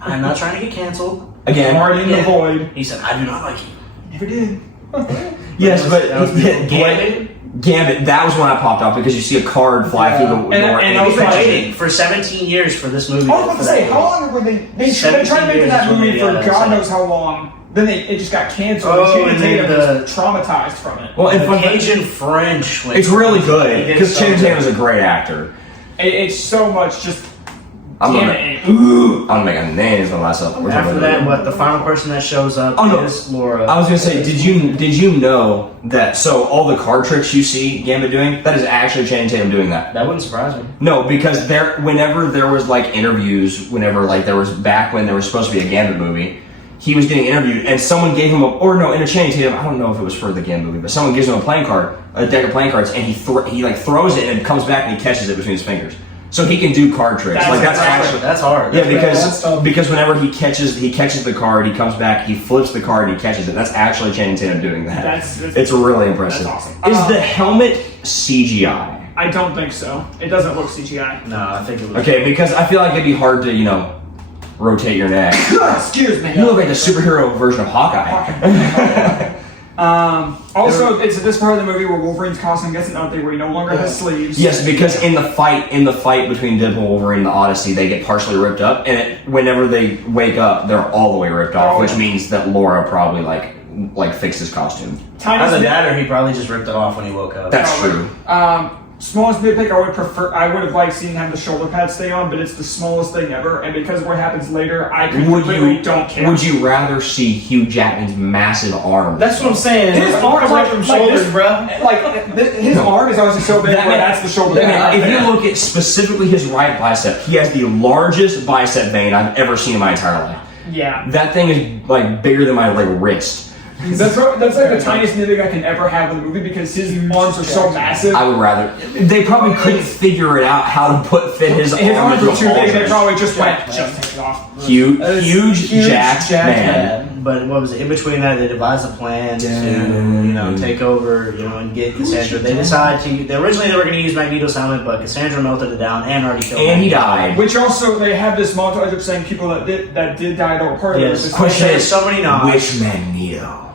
I'm not trying to get canceled. Again, already in the void. He said, I do not like you. Never did. Yes, but Gambit, that was when I popped off because you see a card fly through the door. And I was waiting for 17 years for this movie. I was about to say, how long were they? They tried to make that movie for God knows how long. Then it just got canceled. Channing Tatum was traumatized from it. Well, and Cajun French. It's really good because Channing Tatum is a great actor. It's so much just. I'm gonna make a name is the last up. After that, the final person that shows up is Laura. I was gonna say, did you know that? So all the card tricks you see Gambit doing, that is actually Channing Tatum doing that. That wouldn't surprise me. No, because whenever there was interviews, whenever there was back when there was supposed to be a Gambit movie, he was getting interviewed, and someone gave him in a Channing Tatum. I don't know if it was for the Gambit movie, but someone gives him a deck of playing cards, and he throws it, and it comes back, and he catches it between his fingers. So he can do card tricks. That's hard. Yeah, because whenever he catches the card, he comes back, he flips the card, he catches it. That's actually Channing Tatum doing that. It's really impressive. That's awesome. Is the helmet CGI? I don't think so. It doesn't look CGI. No, I think it was. Okay, because I feel like it'd be hard to rotate your neck. Excuse me. You look like the superhero version of Hawkeye. Also, it's this part of the movie where Wolverine's costume gets an update where he no longer has sleeves. Yes, because in the fight between Deadpool and Wolverine and the Odyssey, they get partially ripped up, and whenever they wake up, they're all the way ripped off, which means that Laura probably like fixed his costume. Either that, or he probably just ripped it off when he woke up. That's true. Smallest nitpick, I would have liked seeing him the shoulder pads stay on, but it's the smallest thing ever, and because of what happens later, I completely don't care. Would you rather see Hugh Jackman's massive arm? That's what I'm saying. His arm, like from shoulders, bro. His arm is always so big. That's the shoulder pad. If you look at specifically his right bicep, he has the largest bicep vein I've ever seen in my entire life. Yeah. That thing is like bigger than my wrist. That's like the tiniest nitpick I can ever have in the movie because his arms are so massive. I would rather. They probably couldn't figure it out how to fit his arms were too big. They probably just went, just take it off. Huge Jack man. But what was it? In between that, they devised a plan to, take over, and get Cassandra. They decided originally they were going to use Magneto's helmet, but Cassandra melted it down and already killed him. And he died. Which also, they have this montage of saying people that did die that were part of it. Question is, so many nods. which Magneto?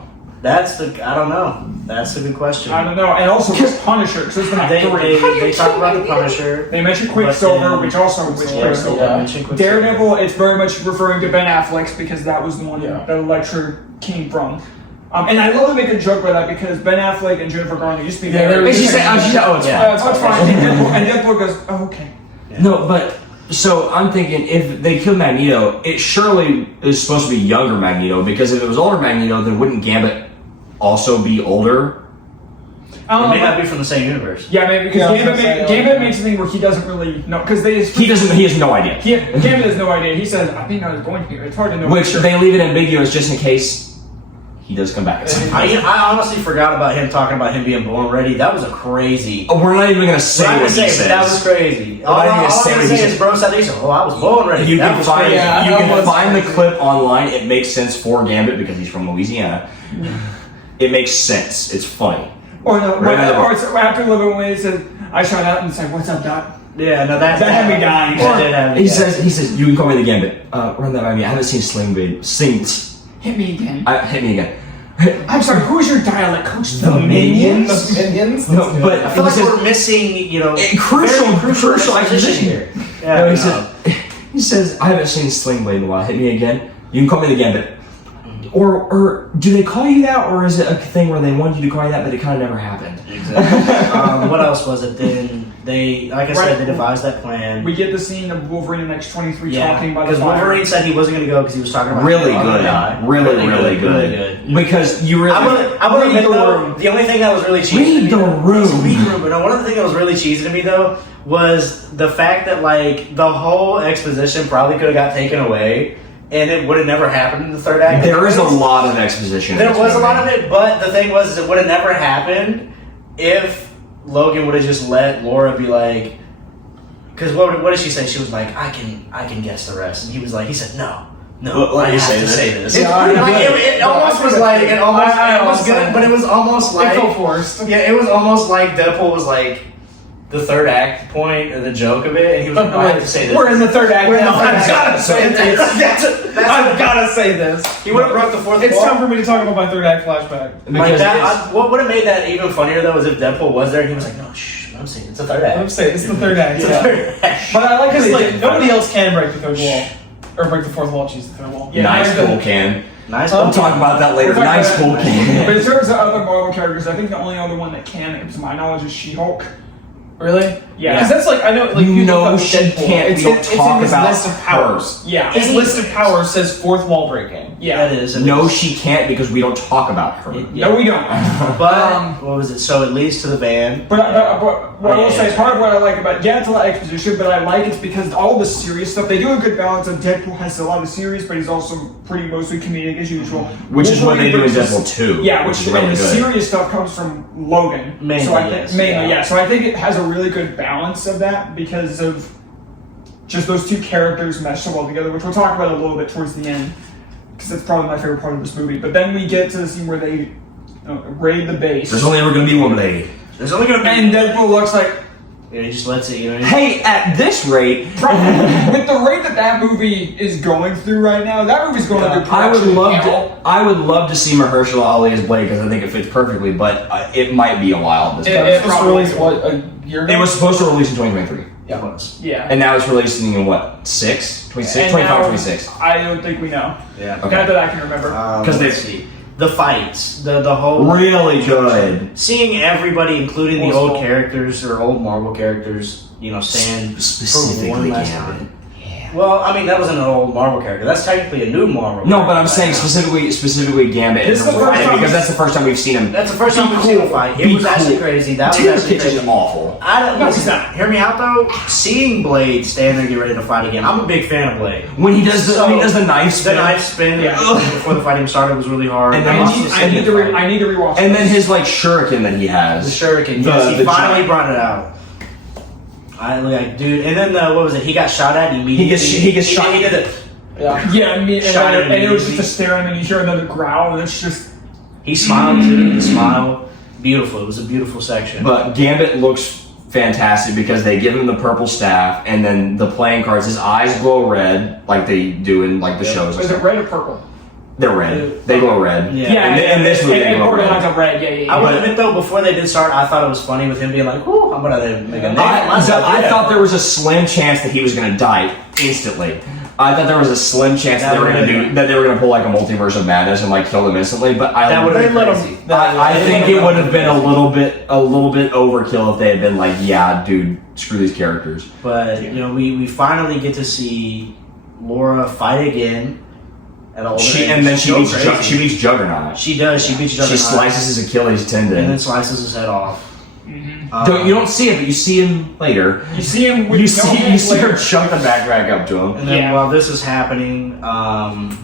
I don't know. That's a good question. I don't know. And also, which Punisher? Because there's been they talk about the Punisher. They mentioned Quicksilver, which Quicksilver. Yeah, Daredevil, it's very much referring to Ben Affleck's because that was the one that Elektra came from. And I love to make a joke about that because Ben Affleck and Jennifer Garner used to be married. She said, it's fine. And Deadpool goes, oh, okay. Yeah. No, but... So I'm thinking if they killed Magneto, it surely is supposed to be younger Magneto because if it was older Magneto, then wouldn't Gambit also be older? It may not be from the same universe. Yeah, maybe because Gambit makes a thing where he doesn't really know because he has no idea. Gambit has no idea. He says, "I think I was going here." It's hard to know. Which they leave it ambiguous just in case he does come back. I honestly forgot about him talking about him being born ready. That was a crazy. Oh, we're not even gonna say what he says. That was crazy. All I'm gonna say is, bro said, "Oh, I was born ready." You can find the clip online. It makes sense for Gambit because he's from Louisiana. It makes sense. It's funny. Or it's after Logan when he says, "I shot out," and it's like, "What's up, Doc?" Yeah, no, that had me dying. He says, "You can call me the Gambit. Run that by me. I haven't seen Sling Blade. Hit me again. Hit me again." I'm sorry, who's your dialect coach? The Minions? The Minions? No, but I feel like we're missing, crucial exposition here. Yeah, he says, I haven't seen Sling Blade in a while. Hit me again. You can call me the Gambit. Or do they call you that, or is it a thing where they want you to call you that, but it kind of never happened? Exactly. What else was it then? They, like I said, they devised that plan. We get the scene of Wolverine in X-23 talking about because Wolverine said he wasn't going to go because he was talking about really good. Because you really, I would admit though, the only thing that was really cheesy. Read the room. But one of the things that was really cheesy to me though was the fact that like the whole exposition probably could have got taken away. And it would have never happened in the third act. There is a lot of exposition. There was a lot of it, but the thing was, it would have never happened if Logan would have just let Laura be like, because what did she say? She was like, I can guess the rest, and he said, no, I have to say this. It almost was like, it was good, but it was almost like, forced. Yeah, it was almost like Deadpool was like, the third act point or the joke of it, and he was like, I have to say this. We're in the third act now. I've got to say this. I've got to say this. He would have broke the fourth wall. It's time for me to talk about my third act flashback. Like that, what would have made that even funnier though is if Deadpool was there and he was like, no, shh, I'm saying it's the third act. I'm saying it's the third act. It's the third act. But I like because like nobody else can break the third wall. Or break the fourth wall, choose the third wall. Yeah, nice fool can. We'll talk about that later. Nice fool can. But in terms of other Marvel characters, I think the only other one that can, to my knowledge, is She-Hulk. Really? Yeah. Because that's like, I know, like, no, she can't. It's in his list of powers. Yeah. His list of powers says fourth wall breaking. Yeah. It is. No, she can't because we don't talk about her. No, we don't. But, what was it? So it leads to the band. But what I will say, part of what I like about, it's a lot of exposition, but I like it's because all the serious stuff, they do a good balance of Deadpool has a lot of serious, but he's also pretty mostly comedic as usual. Which is what they do in Deadpool 2. Yeah, which is really and the good. serious stuff comes from Logan. Mainly, So I think it has a really good balance of that because of just those two characters mesh so well together, which we'll talk about a little bit towards the end, because that's probably my favorite part of this movie. But then we get to the scene where they raid the base. There's only ever going to be one blade. There's only going to be... And Deadpool looks like... Yeah, he just lets it, Hey, at this rate... with the rate that movie is going through right now, that movie's going through production hell. I would love to see Mahershala Ali as Blade because I think it fits perfectly, but it might be a while at this point. It was released, what, a year ago? It was supposed to release in 2023. Yeah, it was. Yeah. And now it's releasing in what? 26? 26? 25, 26. I don't think we know. Yeah. Okay. Not that I can remember. Because let's see. the fights, the whole really good. seeing everybody, including the Awesome. old characters or old Marvel characters, stand Specifically for one last Gambit. time. Well, I mean, that wasn't an old Marvel character. That's technically a new Marvel. No, but I'm character. saying specifically Gambit. This is the first time because that's the first time we've seen him. That's the first time we've seen him fight. It Be was actually cool. crazy. That was Taylor actually Kitchen crazy. is awful. I don't No, listen, he's not. hear me out though. Seeing Blade stand there, get ready to fight again. I'm a big fan of Blade. When he does the knife The spin, knife spin Yeah. before the fight even started was really hard. And then I need to rewatch. and this. then his like shuriken that he the has. shuriken. The- Yes, he the finally giant- brought it out. I like, dude. And then what was it? He got shot at immediately. He gets shot. He did it. Yeah, I mean, Shot and it was just immediately. a stare, and then you hear another growl, and it's just. He smiled too. He smiled. Beautiful. It was a beautiful section. But Gambit looks fantastic because they give him the purple staff, and then the playing cards. His eyes glow red like they do in like the shows. and Is it stuff. red or purple? They're red. They glow red. Yeah. In this movie, they glow Portal red. has a red. Yeah. I will admit though, before they did start, I thought it was funny with him being like, "Ooh, I'm gonna make a name for myself." I thought there was a slim chance that he was going to die instantly. I thought there was a slim chance that they were going to pull like a multiverse of madness and like kill him instantly. But that would have been let him- crazy. I think it would have been a little bit overkill if they had been like, yeah, dude, screw these characters. But we finally get to see Laura fight again at older age. And then she Go beats crazy. she beats Juggernaut. She does. She beats Jonah. She slices his Achilles and then tendon. slices his head off. You don't see it, but you see him later. You see him. With You see her later. chunk the backpack up to him. And then Yeah. while this is happening,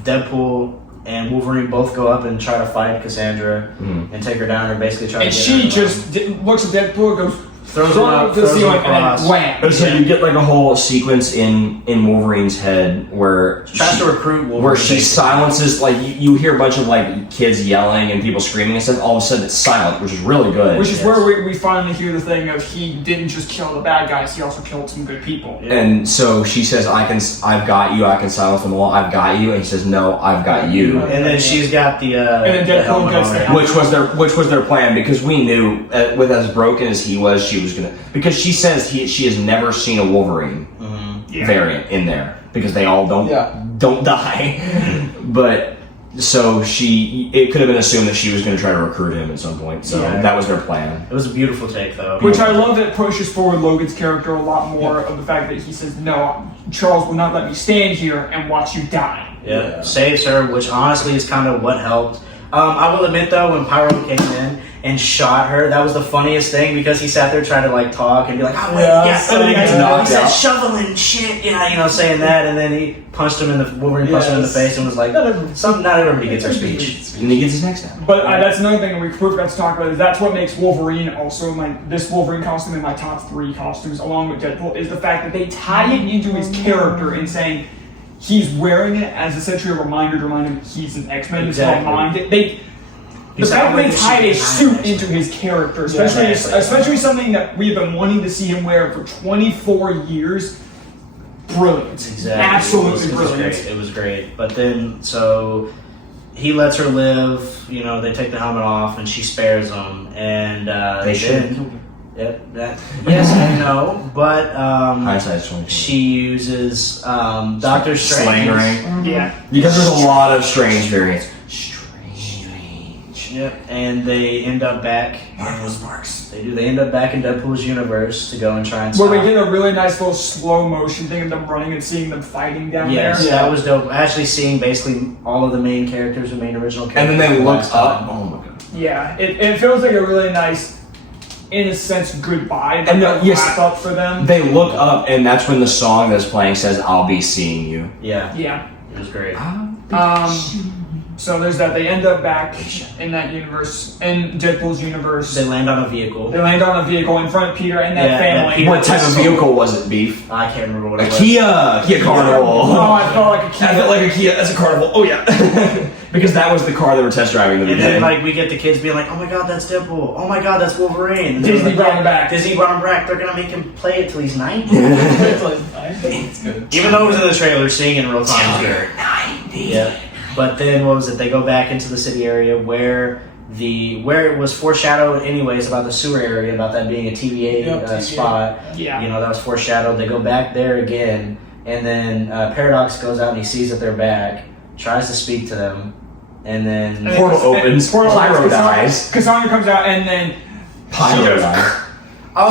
Deadpool and Wolverine both go up and try to fight Cassandra and take her down, or basically try And to get she her just looks at Deadpool, goes throws him up, to the throws him ceiling, and across. then wham. So you get like a whole sequence in Wolverine's head where Tries to recruit Wolverine. where she basically. silences, like you hear a bunch of like kids yelling and people screaming and stuff. All of a sudden it's silent, which is really good. Which is Yes. where we finally hear the thing of he didn't just kill the bad guys, he also killed some good people. Yeah. And so she says, I've got you. I can silence them all. I've got you. And he says, no, I've got you. And then she's got the then the Deadpool helmet gets on the her. helmet. Which was their plan, because we knew with as broken as he was, she was gonna, because she says she has never seen a Wolverine Yeah. variant in there because they all don't die. But so it could have been assumed that she was going to try to recruit him at some point. So Yeah. that was their plan. It was a beautiful take, though. Which I love that pushes forward Logan's character a lot more of the fact that he says, no, Charles will not let me stand here and watch you die. Yeah, saves her, which honestly is kind of what helped. I will admit though, when Pyro came in and shot her, that was the funniest thing because he sat there trying to like talk and be like, "Oh wait, Yeah, and then he knocked said out. shovel and shit," saying that, and then he punched him in the Wolverine punched him in the face and was like, "Not everybody gets their speech." And he gets his neck snapped. But that's another thing we forgot to talk about is that's what makes Wolverine also this Wolverine costume in my top 3 costumes along with Deadpool is the fact that they tie it into his character in saying he's wearing it as essentially a reminder to remind him he's an X-Men. Exactly. The fact that they tied a suit into his character, especially something that we've been wanting to see him wear for 24 years, brilliant. Exactly. Absolutely it was brilliant. Great. It was great. But then, so he lets her live. They take the helmet off, and she spares him. And They should have then- killed her. Yes, I know, but Hindsight's 2020. she uses Doctor Slang Strange. ring. Yeah. Because there's a lot of strange variants. Yep, and they end up back. Marks. They do. They end up back in Deadpool's universe to go and try and Where stop. we get a really nice little slow motion thing of them running and seeing them fighting down Yes, there. that was dope. Actually, seeing basically all of the main characters, the main original And characters. then they look last time. up. Oh my god. Yeah, it feels like a really nice, in a sense, goodbye. And Like yes, wrap up for them. They look up, and that's when the song that's playing says, "I'll be seeing you." Yeah, Yeah. it was great. So there's that. They end up back in that universe, in Deadpool's universe. They land on a vehicle. They land on a vehicle in front of Peter and that Yeah, family. that Peter- What type of vehicle was it, Beef? I can't remember what A it was. Kia Carnival. Oh, I felt like a kid. I felt like a Kia. That's a Carnival. Oh yeah, because that was the car they were test driving. And then like we get the kids being like, "Oh my god, that's Deadpool! Oh my god, that's Wolverine!" And Disney they're like, brought him back. Disney brought him back. They're gonna make him play it till he's 90. It's good. Even though it was in the trailer, seeing it in real time was good. 90. Yeah. But then what was it? They go back into the city area where it was foreshadowed anyways about the sewer area, about that being a TVA TVA. spot. Yeah. That was foreshadowed. They go back there again, and then Paradox goes out and he sees that they're back, tries to speak to them, and then Portal opens, Pyro dies. Cassandra comes out, and then Pyro dies.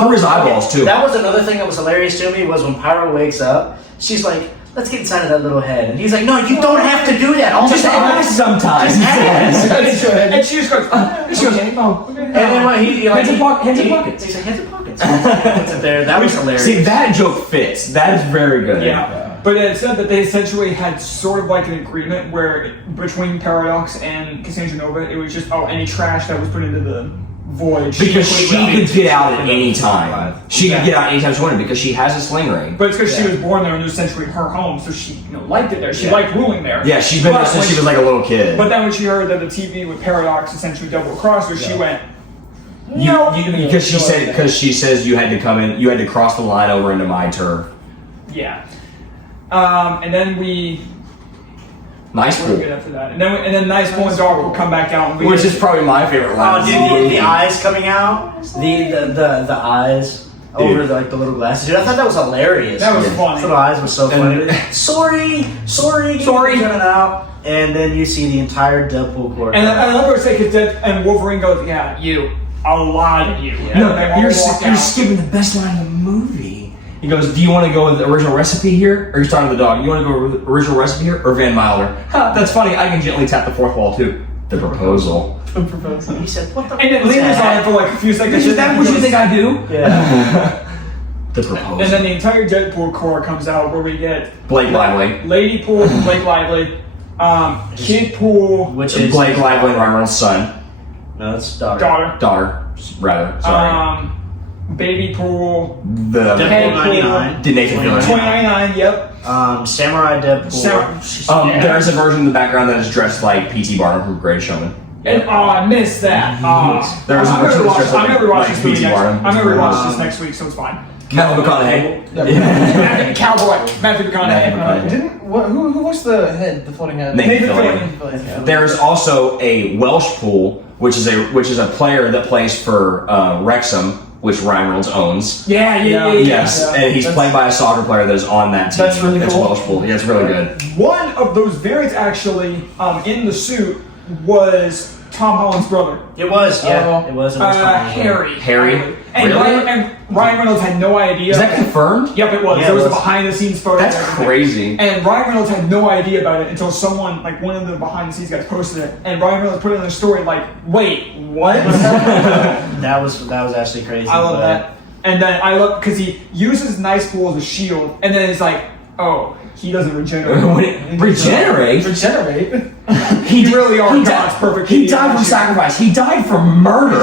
Through his eyeballs, too. That was another thing that was hilarious to me was when Pyro wakes up, she's like, let's get inside of that little head. And he's like, no, you don't have to do that. I'll Just ask sometimes. and she just goes, And then when he like, Hands in pockets. He's like, hands in pockets. Puts it there. That was hilarious. See, that joke fits. That is very good. yeah. But it said that they essentially had sort of like an agreement where between Paradox and Cassandra Nova, it was just, any trash that was put into the void. Because she could get out at any time. She could get out anytime she wanted because she has a sling ring. But it's because she was born there and it was essentially her home, so she liked it there. She liked ruling there. Yeah, she's been there since she was like a little kid. But then when she heard that the TV with Paradox essentially double crossed her, she went, no. Because she says you had to come in, you had to cross the line over into my turf. Yeah. And then Nice we're pool. good after that. And then Nice Pool and Dark will come back out. And Which is probably my favorite line. Oh, dude, the eyes coming out, the eyes over the little glasses. Dude, I thought that was hilarious. That was funny. His little eyes were so funny. Sorry, coming out. And then you see the entire Deadpool core. And I love her say, and Wolverine goes, yeah, you. A lot of you. Yeah. No, you're skipping the best line in the movie. He goes, do you want to go with the original recipe here? Or he's talking to the dog. You want to go with the original recipe here or Van Wilder? That's funny. I can gently tap the fourth wall too. The proposal. He said, what the And then lingers on it for like a few seconds. Is that what you think I do? Yeah. The proposal. And then the entire Deadpool core comes out where we get Blake Lively. Lady Pool, Blake Lively, Kid Pool, Which is Blake Lively and Ryan Reynolds' son. No, that's daughter. Daughter, rather. Sorry. Baby Pool, The Deadpool 99. Did Nathan Fillion. 2099, yep. Samurai Deadpool. There is a version in the background that is dressed like P.T. Barnum from Greatest Showman. And I missed that. There is a version that's dressed I'm gonna rewatch like this movie P.T. next. Barnum. I'm gonna rewatch this next week, so it's fine. Matthew McConaughey. Cowboy, Matthew McConaughey. Who was the head, the floating head? Nathan Fillion. Fillion. There's also a Welsh pool, which is a player that plays for Wrexham, which Ryan Reynolds owns. Yeah. Yes, and he's played by a soccer player that is on that team. That's really It's cool. Welsh pool. Yeah, it's really good. One of those variants actually in the suit was Tom Holland's brother. It was, yeah. It was. Harry. And, Really? Ryan Reynolds had no idea. Is that confirmed? Yep, it was. Yeah, There was it a was. behind-the-scenes photo. That's and everything. crazy. And Ryan Reynolds had no idea about it until someone, like one of the behind-the-scenes guys, posted it. And Ryan Reynolds put it in the story, like, wait, what? That was actually crazy. I love that. And then I love because he uses Nice Pool as a shield, and then it's like, oh, he doesn't regenerate. Regenerate? Regenerate? He really are God's perfect. He died from sacrifice. He died from murder.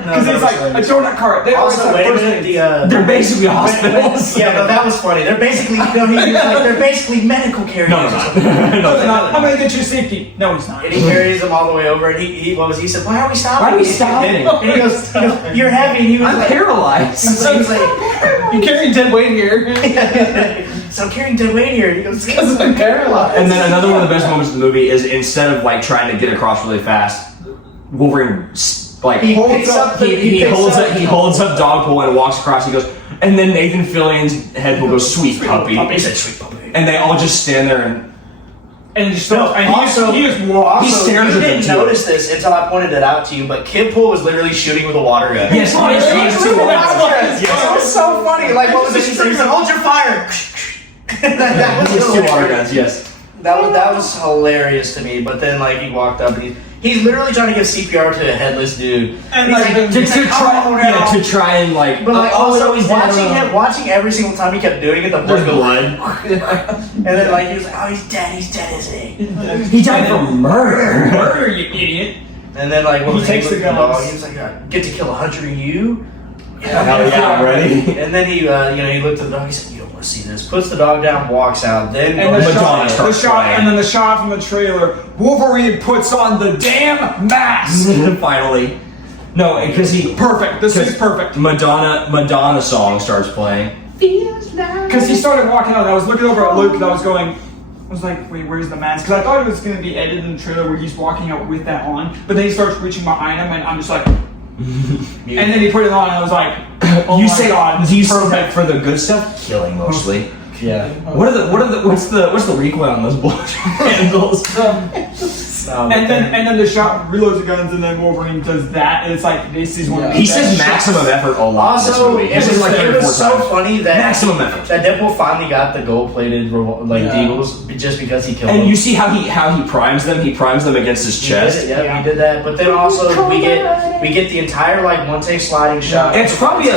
Because it's like a donut cart. They always Also, have wait a first minute. names. They're basically hospitals. Yeah, no, that was funny. They're basically, they're basically medical carriers. No, No, they're not. I'm gonna get you safety. No, he's not. And he carries them all the way over, and he what was he said? Why are we stopping? Why are we stopping? And he goes, you're heavy. And he was I'm like, paralyzed. he was like, You carrying dead weight here? so I'm carrying dead weight here. And he goes, Because I'm paralyzed. And then another one of the best moments of the movie is instead of like trying to get across really fast, Wolverine like He picks up the- he picks holds up- up he holds up Dogpool and walks across. He goes, and then Nathan Fillion's head will go, sweet puppy. He said, sweet puppy. And they all just stand there and just No, and also- he just walks. He stares you at them didn't too. notice this until I pointed it out to you, but Kid Pool was literally shooting with a water gun. yes, Yes, it was so funny. Like, what was it? He said, hold your fire. That was Two water hilarious. guns, yes. That was hilarious to me. But then, like, he walked up and he's literally trying to give CPR to a headless dude. And He's like, To try and like But like, oh, also he's dead. watching every single time he kept doing it, the There's blood. blood. And then like he was like, oh, he's dead, isn't he? He died from murder. murder, you idiot. And then like when He takes the looked at guns. dog, he was like, get to kill 100 of you. Hell yeah, I'm ready. And then he he looked at the dog. He said, "You don't want to see this." Puts the dog down, walks out. Then And goes the Madonna shot, starts playing. and then the shot from the trailer. Wolverine puts on the damn mask. Finally. No, because he Perfect. This is perfect. Madonna song starts playing. Because he started walking out, and I was looking over at Luke, and I was like, wait, where's the mask? Because I thought it was going to be edited in the trailer where he's walking out with that on, but then he starts reaching behind him, and I'm just like, and then he put it on, and I was like, oh you my say, god, this do you is say perfect. that for the good stuff? Killing mostly. yeah. What's the recoil on those blood candles? And then the shot reloads the guns, and then Wolverine does that, and it's like this is one. Of the He best says shots. maximum effort a lot. Also, in this movie. it was so funny that maximum effort. that Deadpool finally got the gold-plated deagles just because he killed And them. you see how he primes them. He primes them against his chest. He did that. But then also we get the entire like one-take sliding shot. It's probably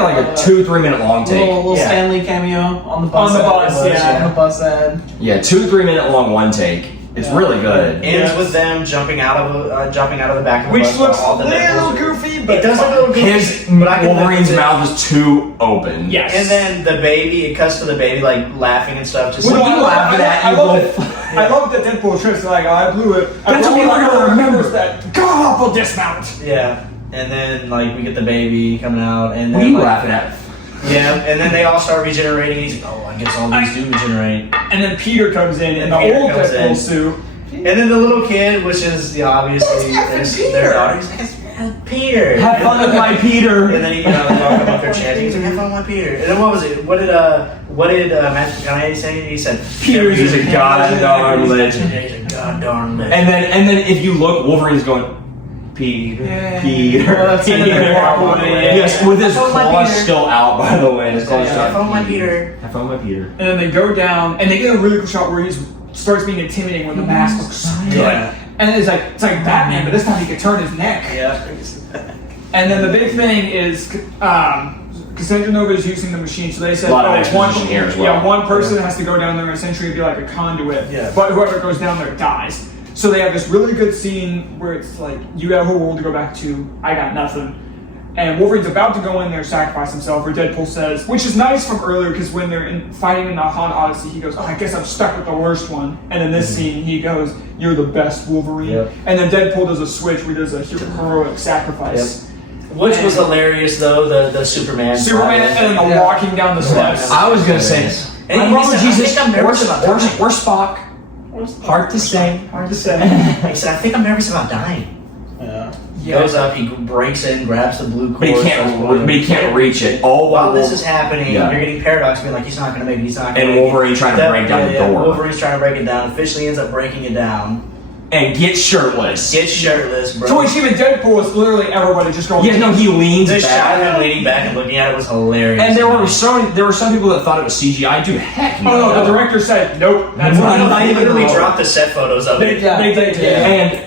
like a 2-3 minute long take. Little Stanley cameo on the bus. On the bus, On yeah. the bus ad. Yeah, 2-3 minute long one take. It's really good. Ends with them jumping out of the back of the Which bus. looks all a the little Deadpools. goofy, but It does look a little goofy. His but I can live Wolverine's with it. mouth is too open. Yes. And then the baby, it cuts to the baby like laughing and stuff. Just What like, are you laughing at? I You love little- it. I love that Deadpool tries to like, oh, I blew it. That's what people are gonna remember. That god awful dismount. yeah. And then like we get the baby coming out, and What are then you like, laughing at? yeah, and then they all start regenerating. He's like, oh, I guess all these do regenerate. And then Peter comes in And the Peter old comes Deadpool in. suit. And then the little kid, which is obviously their daughter, he's like, it's Peter. Have fun with my Peter. And then they all come up there chanting. He's like, have fun with my Peter. And then what was it? What did Matthew McConaughey say? He said, Peter's a goddamn legend. He's a goddamn legend. And then if you look, Wolverine's going, Peter, Peter, Well, Peter. and then they walk away. Yes, with his Have fun with my claws Peter. still out, by the way. His claws Yeah, still have fun with my out. Peter. Have fun with my Peter. And then they go down, and they get a really cool shot where he starts being intimidating when the mask looks so good. Yeah. And it's like Batman, but this time he can turn his neck. Yeah. And then the big thing is Cassandra Nova is using the machine, so they said, A lot of one, exposition here as well. yeah, one person has to go down there and essentially be like a conduit, Yeah. but whoever goes down there dies. So they have this really good scene where it's like, you got a whole world to go back to, I got nothing. And Wolverine's about to go in there, sacrifice himself, or Deadpool says, which is nice from earlier, because when they're fighting in the Han Odyssey, he goes, oh, I guess I'm stuck with the worst one. And in this scene, he goes, you're the best Wolverine. Yep. And then Deadpool does a switch where he does a heroic sacrifice. Which was hilarious though, the Superman. Superman and then the walking down the steps. I was gonna say, And my he brother said, Jesus, I think I'm nervous about dying. where's Spock? Hard to say. Hard to say. He said, I think I'm nervous about dying. Yeah. He goes up, he breaks in, grabs the blue cord. But he can't reach it. All While while this is happening, Yeah. you're getting Paradox being like, he's not going to make it, he's not going to and make it. Wolverine trying to break down the door Wolverine's trying to break it down, officially ends up breaking it down. and get shirtless. Gets shirtless, bro. To which even Deadpool is literally everybody just going. Yeah, no, he leans This shot of back. him leaning back and looking at it was hilarious. And there were some people that thought it was CGI. Dude, heck no. Oh no, the director said nope. That's No, not. no, They literally no. dropped the set photos of it. They did. Yeah.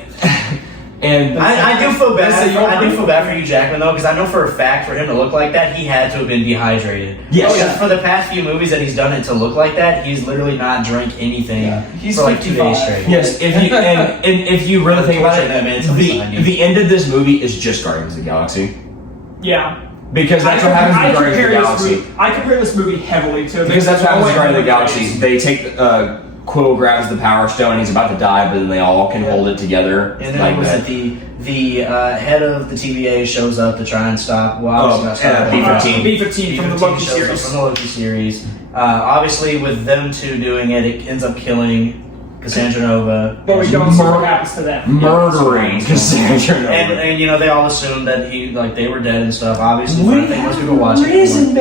And I do feel bad. That's the I do feel bad for Hugh Jackman though, because I know for a fact for him to look like that, he had to have been dehydrated. Yes. Because for the past few movies that he's done it to look like that, he's literally not drank anything He's for like 2 days 55. straight. yes, and if you really think about That man, it's it, the end of this movie is just Guardians of the Galaxy. Yeah. Because that's what happens in Guardians of the Galaxy. I compare this movie heavily to. Because that's what happens in Guardians of the Galaxy. Galaxy. They take Quill grabs the Power Stone. He's about to die, but then they all can hold it together. And then like it was that. that the head of the TVA shows up to try and stop. Well, B-15. B-15 from the Loki shows up series. From the Loki series. Obviously, with them two doing it, it ends up killing Cassandra Nova. But we don't see what happens to them. Murdering Cassandra Nova. And you know they all assumed that they were dead and stuff. Obviously, I think most people watch it. baby He said,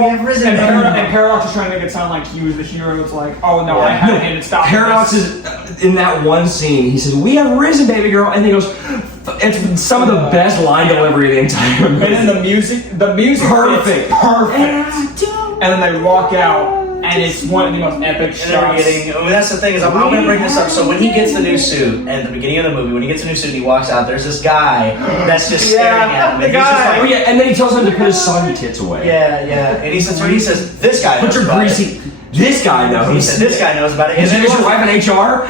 "We have risen, And, baby." and Paradox is trying to make it sound like he was the hero. It's like, oh no, I had a hand in stopping Paradox this. is in that one scene. He says, "We have risen, baby girl," and he goes, "It's some of the best line delivery of the entire movie." And then the music Perfect. perfect. And then they walk out, and it's one of the most epic And they're shots. getting. I mean, that's the thing is, I'm going to bring this up. So when he gets the new suit at the beginning of the movie, when he gets the new suit, and he walks out. There's this guy that's just staring at him. And he's just Oh like, yeah, and then he tells him to put his soggy tits away. yeah. And he says, this guy. Put knows your about it." greasy. This guy He knows. said, this guy knows about it. Is then your wife in HR?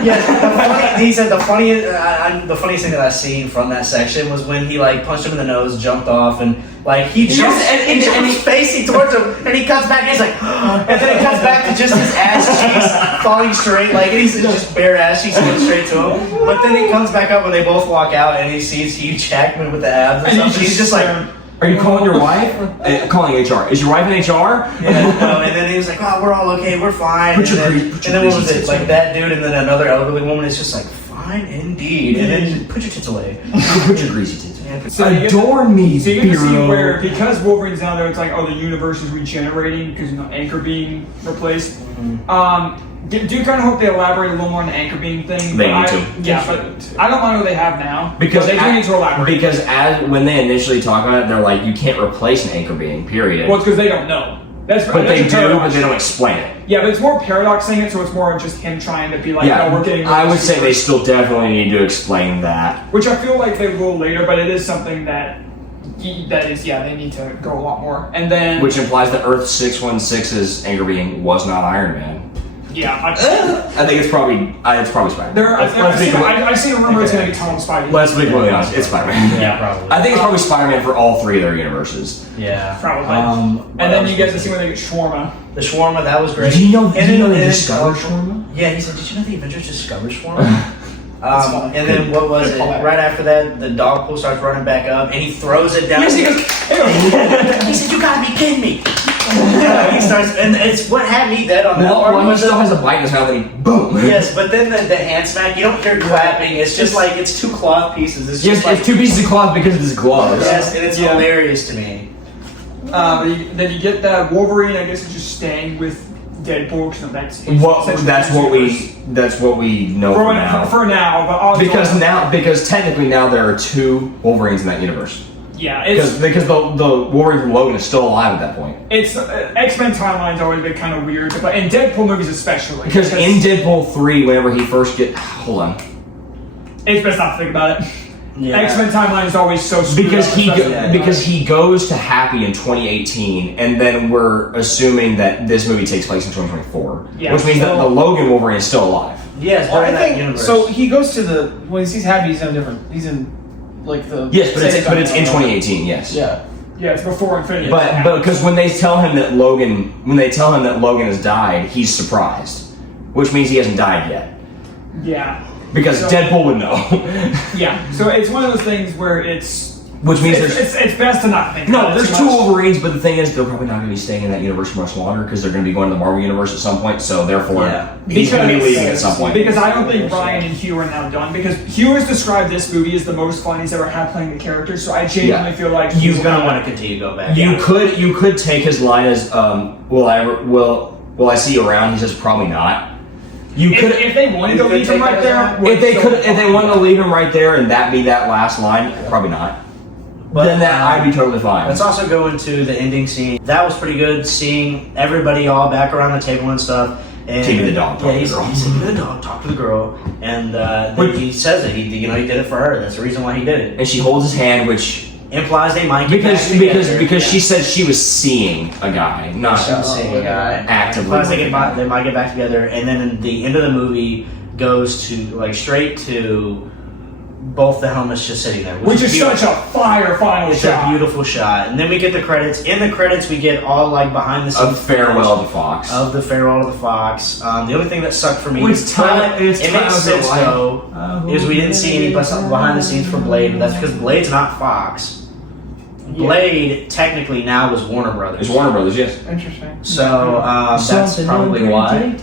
he said the funniest thing that I seen from that section was when he like punched him in the nose, jumped off, and like he jumps and he's facing towards him, and he cuts back, and he's like, and then it cuts back to just his ass cheeks falling straight, like and he's just bare ass cheeks going straight to him. But then he comes back up when they both walk out, and he sees Hugh Jackman with the abs and stuff. And he's just like. Are you calling your wife? Calling HR. Is your wife in HR? Yeah, and then he was like, "Oh, we're all okay, we're fine." Put your and greasy then what was it? tits Like away. that dude, and then another elderly woman is just like, "Fine, indeed." And then just put your tits away. Put your greasy tits away. So you get- Adore me, So you get to see hero. where, because Wolverine's down there, it's like, oh, the universe is regenerating because Anchor being replaced. Do you kind of hope they elaborate a little more on the Anchor being thing? They But need to. Yeah, but I don't mind what they have now. Because but they do need to elaborate. Because when they initially talk about it, they're like, you can't replace an anchor being, period. Well, it's because they don't know. But they do, but they don't explain it. Yeah, but it's more paradoxing it, so it's more just him trying to be like, Yeah, no, we're getting. I would say they still definitely need to explain that. Which I feel like they will later, but it is something that they need to go a lot more. And then, Which implies that Earth 616's anchor being was not Iron Man. yeah, I think it's probably Spider-Man. I see a rumor it's going to be Tom Spidey. Let's be completely honest, it's Spider-Man. Yeah, probably. I think it's probably Spider-Man for all three of their universes. Yeah. Probably. And then you get to see when they get shawarma. The shawarma, that was great. Did you know And then they discovered shawarma? Yeah, he said, did you know the Avengers discovered shawarma? And then what was it? Right after that, the dog pool starts running back up, and he throws it down. Yes, he goes, ew. He said, "You gotta be kidding me!" He starts, and it's what had me dead on that part. Well, he still has a bite in his mouth, and he boom. Yes, but then the hand smack, you don't hear clapping. It's just like it's two cloth pieces. It's just like it's two pieces of cloth because of his gloves. yes, and it's hilarious to me. Then you get that Wolverine, I guess, is just staying with Deadpool because that's what we know for now. For now, but obviously because technically now there are two Wolverines in that universe. yeah, it's Because the Wolverine from Logan is still alive at that point. It's X-Men timeline's always been kind of weird, but in Deadpool movies especially. Because in Deadpool 3, whenever he first hold on, it's best not to think about it. Yeah. X-Men timeline is always so screwed because up, because he goes to Happy in 2018, and then we're assuming that this movie takes place in 2024, Yeah, which means that the Logan Wolverine is still alive. Yes, Well, but in I that think universe. so. He goes to the when he's happy. He's in a different. He's in like the Yes, but same it's in timeline. 2018. Yes. Yeah. Yeah, it's before Infinity. But because when they tell him that Logan has died, he's surprised, which means he hasn't died yet. yeah, Because So- Deadpool would know. yeah. So it's one of those things where Which means it's best to not think. No, about it there's too two much. Wolverines, but the thing is, they're probably not going to be staying in that universe for much longer because they're going to be going to the Marvel universe at some point. So therefore, he's going to be leaving at some point. Because I don't think Brian and Hugh are now done. Because Hugh has described this movie as the most fun he's ever had playing the character. So I genuinely feel like he's gonna want to continue to go back. You could take his line as, "Will I see you around?" He says, "Probably not." If they wanted to leave him right there, if they wanted to leave him right there and that be that last line, probably not. But then I'd be totally fine. Let's also go into the ending scene. That was pretty good, seeing everybody all back around the table and stuff. And Take the dog, talk to the girl. He said, the dog, talk to the girl. And then he says it. He did it for her. That's the reason why he did it. And she holds his hand, which Implies they might get because back together. because she said she was seeing a guy, not She was seeing a guy. actively. Implies they might get back together. And then in the end of the movie goes to like straight to both the helmets just sitting there, which is such a fire final It's shot. a beautiful shot. And then we get the credits. In the credits, we get all like behind the scenes Of Farewell to Fox. Of the Farewell to the Fox. The only thing that sucked for me, Which it makes sense though, is we didn't see any behind the scenes for Blade, but that's because Blade's not Fox. Blade technically now was Warner Brothers. It's Warner Brothers, yes. Interesting. So that's probably why.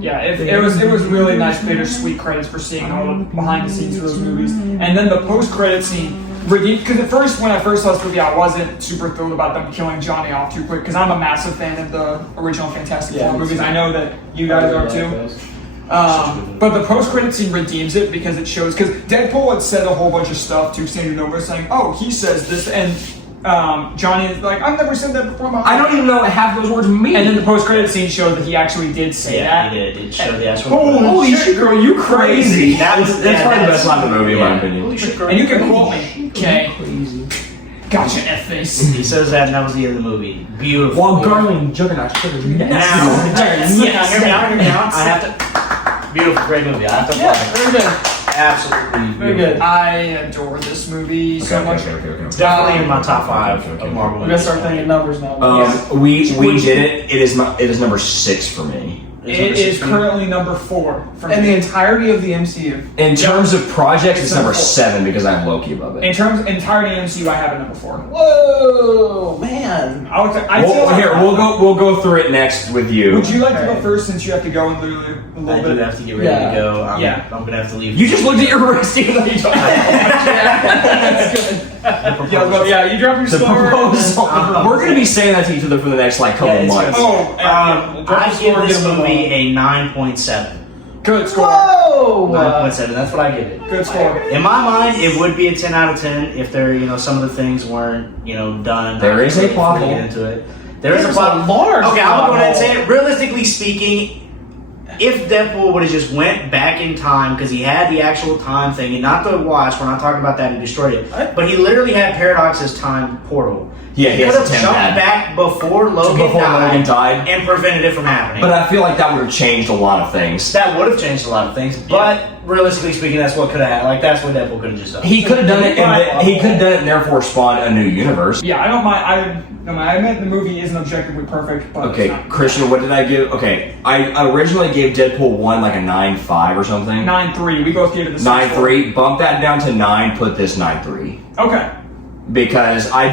Yeah, it was really nice bittersweet credits for seeing all the behind the scenes for those movies, and then the post credit scene. Because at first, when I first saw this movie, I wasn't super thrilled about them killing Johnny off too quick. Because I'm a massive fan of the original Fantastic Four movies. I know that you guys are too. But the post-credit scene redeems it because it shows. Because Deadpool had said a whole bunch of stuff to Sandy Nova saying, "Oh, he says this," and Johnny is like, "I've never said that before." I don't even know what half those words mean. And then the post-credit scene showed that he actually did say that. He did. It showed the actual. Holy shit, girl, you crazy! That's probably the best line in the movie, in my opinion. Holy shit, girl, And you can crazy. quote me, okay? Gotcha, F-face. He says that, and that was the end of the movie. Beautiful. While garling Juggernaut sugar. Now, hear me out. I have to. Beautiful, great movie. I have to. Very good. Absolutely. Very good. I adore this movie so much. Definitely in my top 5 of Marvel We gotta movies. start thinking numbers now. We did it. It is number 6 for me. It is currently number 4 for in me. the entirety of the MCU. In terms of projects, it's number Number 4. 7 because I have Loki above it. In terms of entirety of MCU, I have it number 4. Whoa, man! We'll go through it next with you. Would you like to go first since you have to go in literally a I little do bit? have to get ready to go. I'm gonna have to leave. You just looked at your wrist. You know you don't That's good. Yeah, you drop your the score. proposal. We're gonna be saying that to each other for the next couple Yeah, it's months. Oh, I give this movie a 9.7. good score. Whoa! 9.7. That's what I give it. Good score. In my mind, it would be a 10 out of 10 if there, some of the things weren't, done. There is a plot Get hole. into it. There is a There's plot. a large Okay, I'm plot gonna go ahead and hole. say it. Realistically speaking, if Deadpool would have just went back in time because he had the actual time thing, and not the watch, we're not talking about that, he destroyed it. But he literally had Paradox's time portal. Yeah, he he has could a have 10 jumped pad. back before Logan died and prevented it from happening. But I feel like that would have changed a lot of things. That would have changed a lot of things, but realistically speaking, that's what could have happened. Like, that's what Deadpool could have just done. He could have done it, he could have done it, and therefore spawned a new universe. Yeah, I don't mind. I admit the movie isn't objectively perfect, but Okay, it's not. Christian, what did I give? Okay, I originally gave Deadpool 1 like a 9.5 or something. 9.3. We both gave it the same 9.3. Bump that down to 9. Put this 9.3. score. Okay. Because I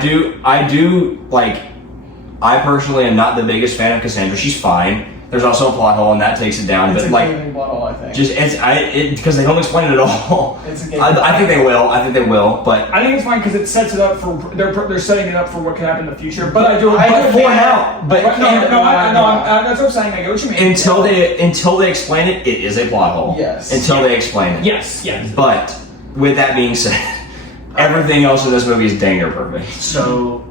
personally am not the biggest fan of Cassandra. She's fine. There's also a plot hole, and that takes it down. It's But a like, gaming bottle, I think. just because they don't explain it at all. It's a gaming I think they will. I think they will. But I think it's fine because it sets it up for they're setting it up for what could happen in the future. But I do. I but can now. But that's what I'm saying. I get what you mean. until they explain it, it is a plot hole. Yes. Until they explain it. Yes. But with that being said, everything else in this movie is dang near perfect. So,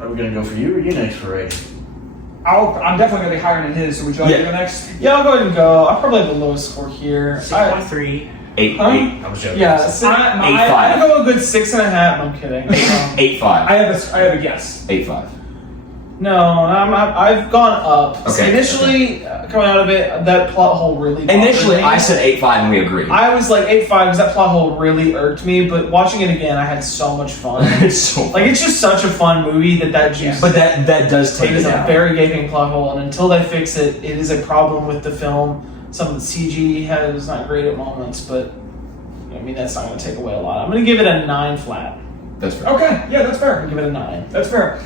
are we gonna go for you or you next for Ray? I'm definitely gonna be higher than his. So would you like to go next? Yeah, I'll go ahead and go. I probably have the lowest score here. 6.3. 8. I was joking. Yeah, I go a good 6.5. I'm kidding. 8.5. I have a guess. 8.5. No, I've gone up. Okay, Initially, coming out of it, that plot hole really bothered Initially, me. I said 8.5 and we agreed. I was like 8.5 because that plot hole really irked me. But watching it again, I had so much fun. It's so Like, it's just such a fun movie that juice. But that does take It it is a down. very gaping plot hole, and until they fix it, it is a problem with the film. Some of the CG is not great at moments, but I mean that's not going to take away a lot. I'm going to give it a 9 flat. That's fair. Okay. Yeah, that's I'm fair. going to give it a 9. That's fair.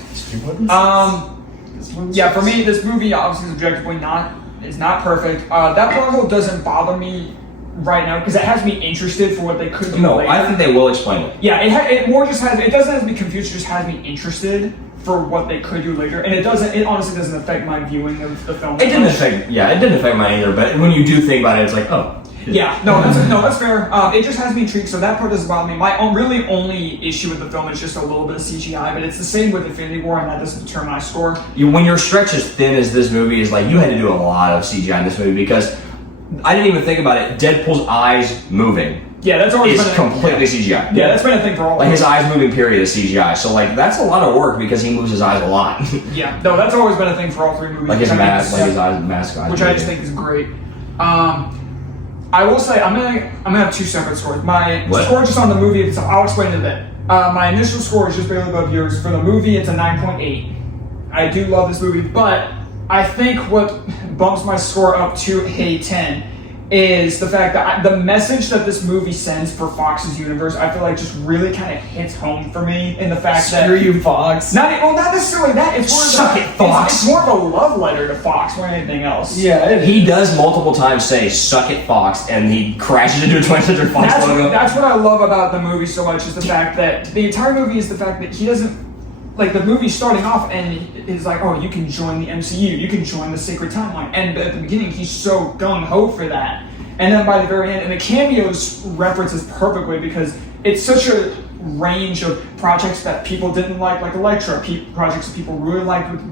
Yeah, for me, this movie obviously is objectively not perfect. That plot hole doesn't bother me right now because it has me interested for what they could do No, later. I think they will explain it. Yeah, it more just has, it doesn't have me confused, it just has me interested for what they could do later. And it honestly doesn't affect my viewing of the film. It didn't affect mine either, but when you do think about it, it's like, oh. Yeah, that's fair. It just has me intrigued, so that part doesn't bother me. My only issue with the film is just a little bit of CGI, but it's the same with Infinity War, and that doesn't deter my score. When you're stretched as thin as this movie is, like, you had to do a lot of CGI in this movie because I didn't even think about it. Deadpool's eyes moving Yeah, that's always is been completely CGI. Yeah, that's been a thing for all of Like, his us. eyes moving period is CGI. So, like, that's a lot of work because he moves his eyes a lot. Yeah, no, that's always been a thing for all three movies. Like his which I think mask, is- like his mask eyes. which I just think is great. I will say I'm gonna have two separate scores. My score just on the movie itself. I'll explain it a bit. My initial score is just barely above yours. For the movie, it's a 9.8. I do love this movie, but I think what bumps my score up to a 10 is the fact that the message that this movie sends for Fox's universe, I feel like just really kind of hits home for me in the fact that Screw you, Fox. not necessarily that. It's more Suck it, Fox. It's more of a love letter to Fox more than anything else. Yeah, it is. He does multiple times say "suck it, Fox," and he crashes into a 20th Century Fox logo. That's what I love about the movie so much is the fact that the entire movie is the fact that he doesn't like the movie starting off and it's like, oh, you can join the MCU, you can join the Sacred Timeline, and at the beginning he's so gung ho for that, and then by the very end, and the cameos references perfectly because it's such a range of projects that people didn't like Elektra, projects that people really liked with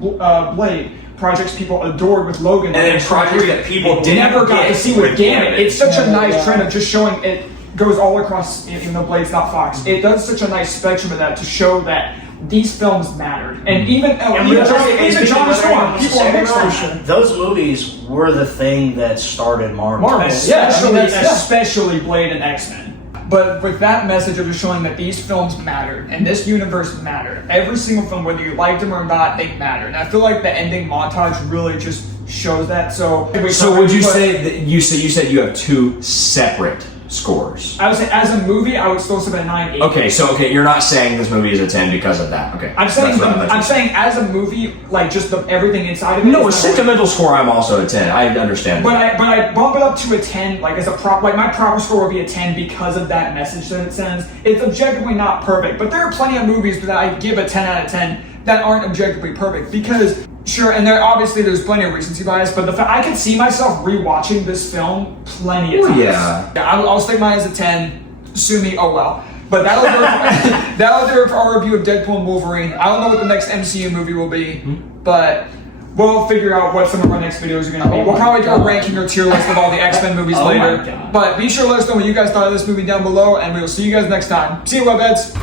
Blade. Projects people adored with Logan, And then projects that people didn't never got to get see with with Gambit. Gambit. It's such a Yeah, nice yeah. trend of just showing it goes all across, even though Blade's not Fox. It does such a nice spectrum of that to show that these films mattered, and even Jonah Storm, people are mixed on that. Those movies were the thing that started Marvel. Marvel. Especially Blade and X-Men. But with that message of just showing that these films mattered and this universe mattered, every single film, whether you liked them or not, they mattered. And I feel like the ending montage really just shows that. So would you say that you said you have two separate scores? I would say as a movie, I would still say a 9/8. Okay, you're not saying this movie is a 10 because of that. Okay, I'm saying as a movie, like just everything inside of it. No, a sentimental score. I'm also a 10. I understand. But I bump it up to a 10, like as a my proper score would be a 10 because of that message that it sends. It's objectively not perfect, but there are plenty of movies that I give a 10 out of 10 that aren't objectively perfect because. Sure, and there's plenty of recency bias, but I could see myself rewatching this film plenty of times. Yeah. I'll stick mine as a 10. Sue me, oh well. But that'll do it for our review of Deadpool and Wolverine. I don't know what the next MCU movie will be, but we'll figure out what some of our next videos are going to be. We'll probably do a ranking or tier list of all the X-Men movies later. But be sure to let us know what you guys thought of this movie down below, and we will see you guys next time. See you, webheads.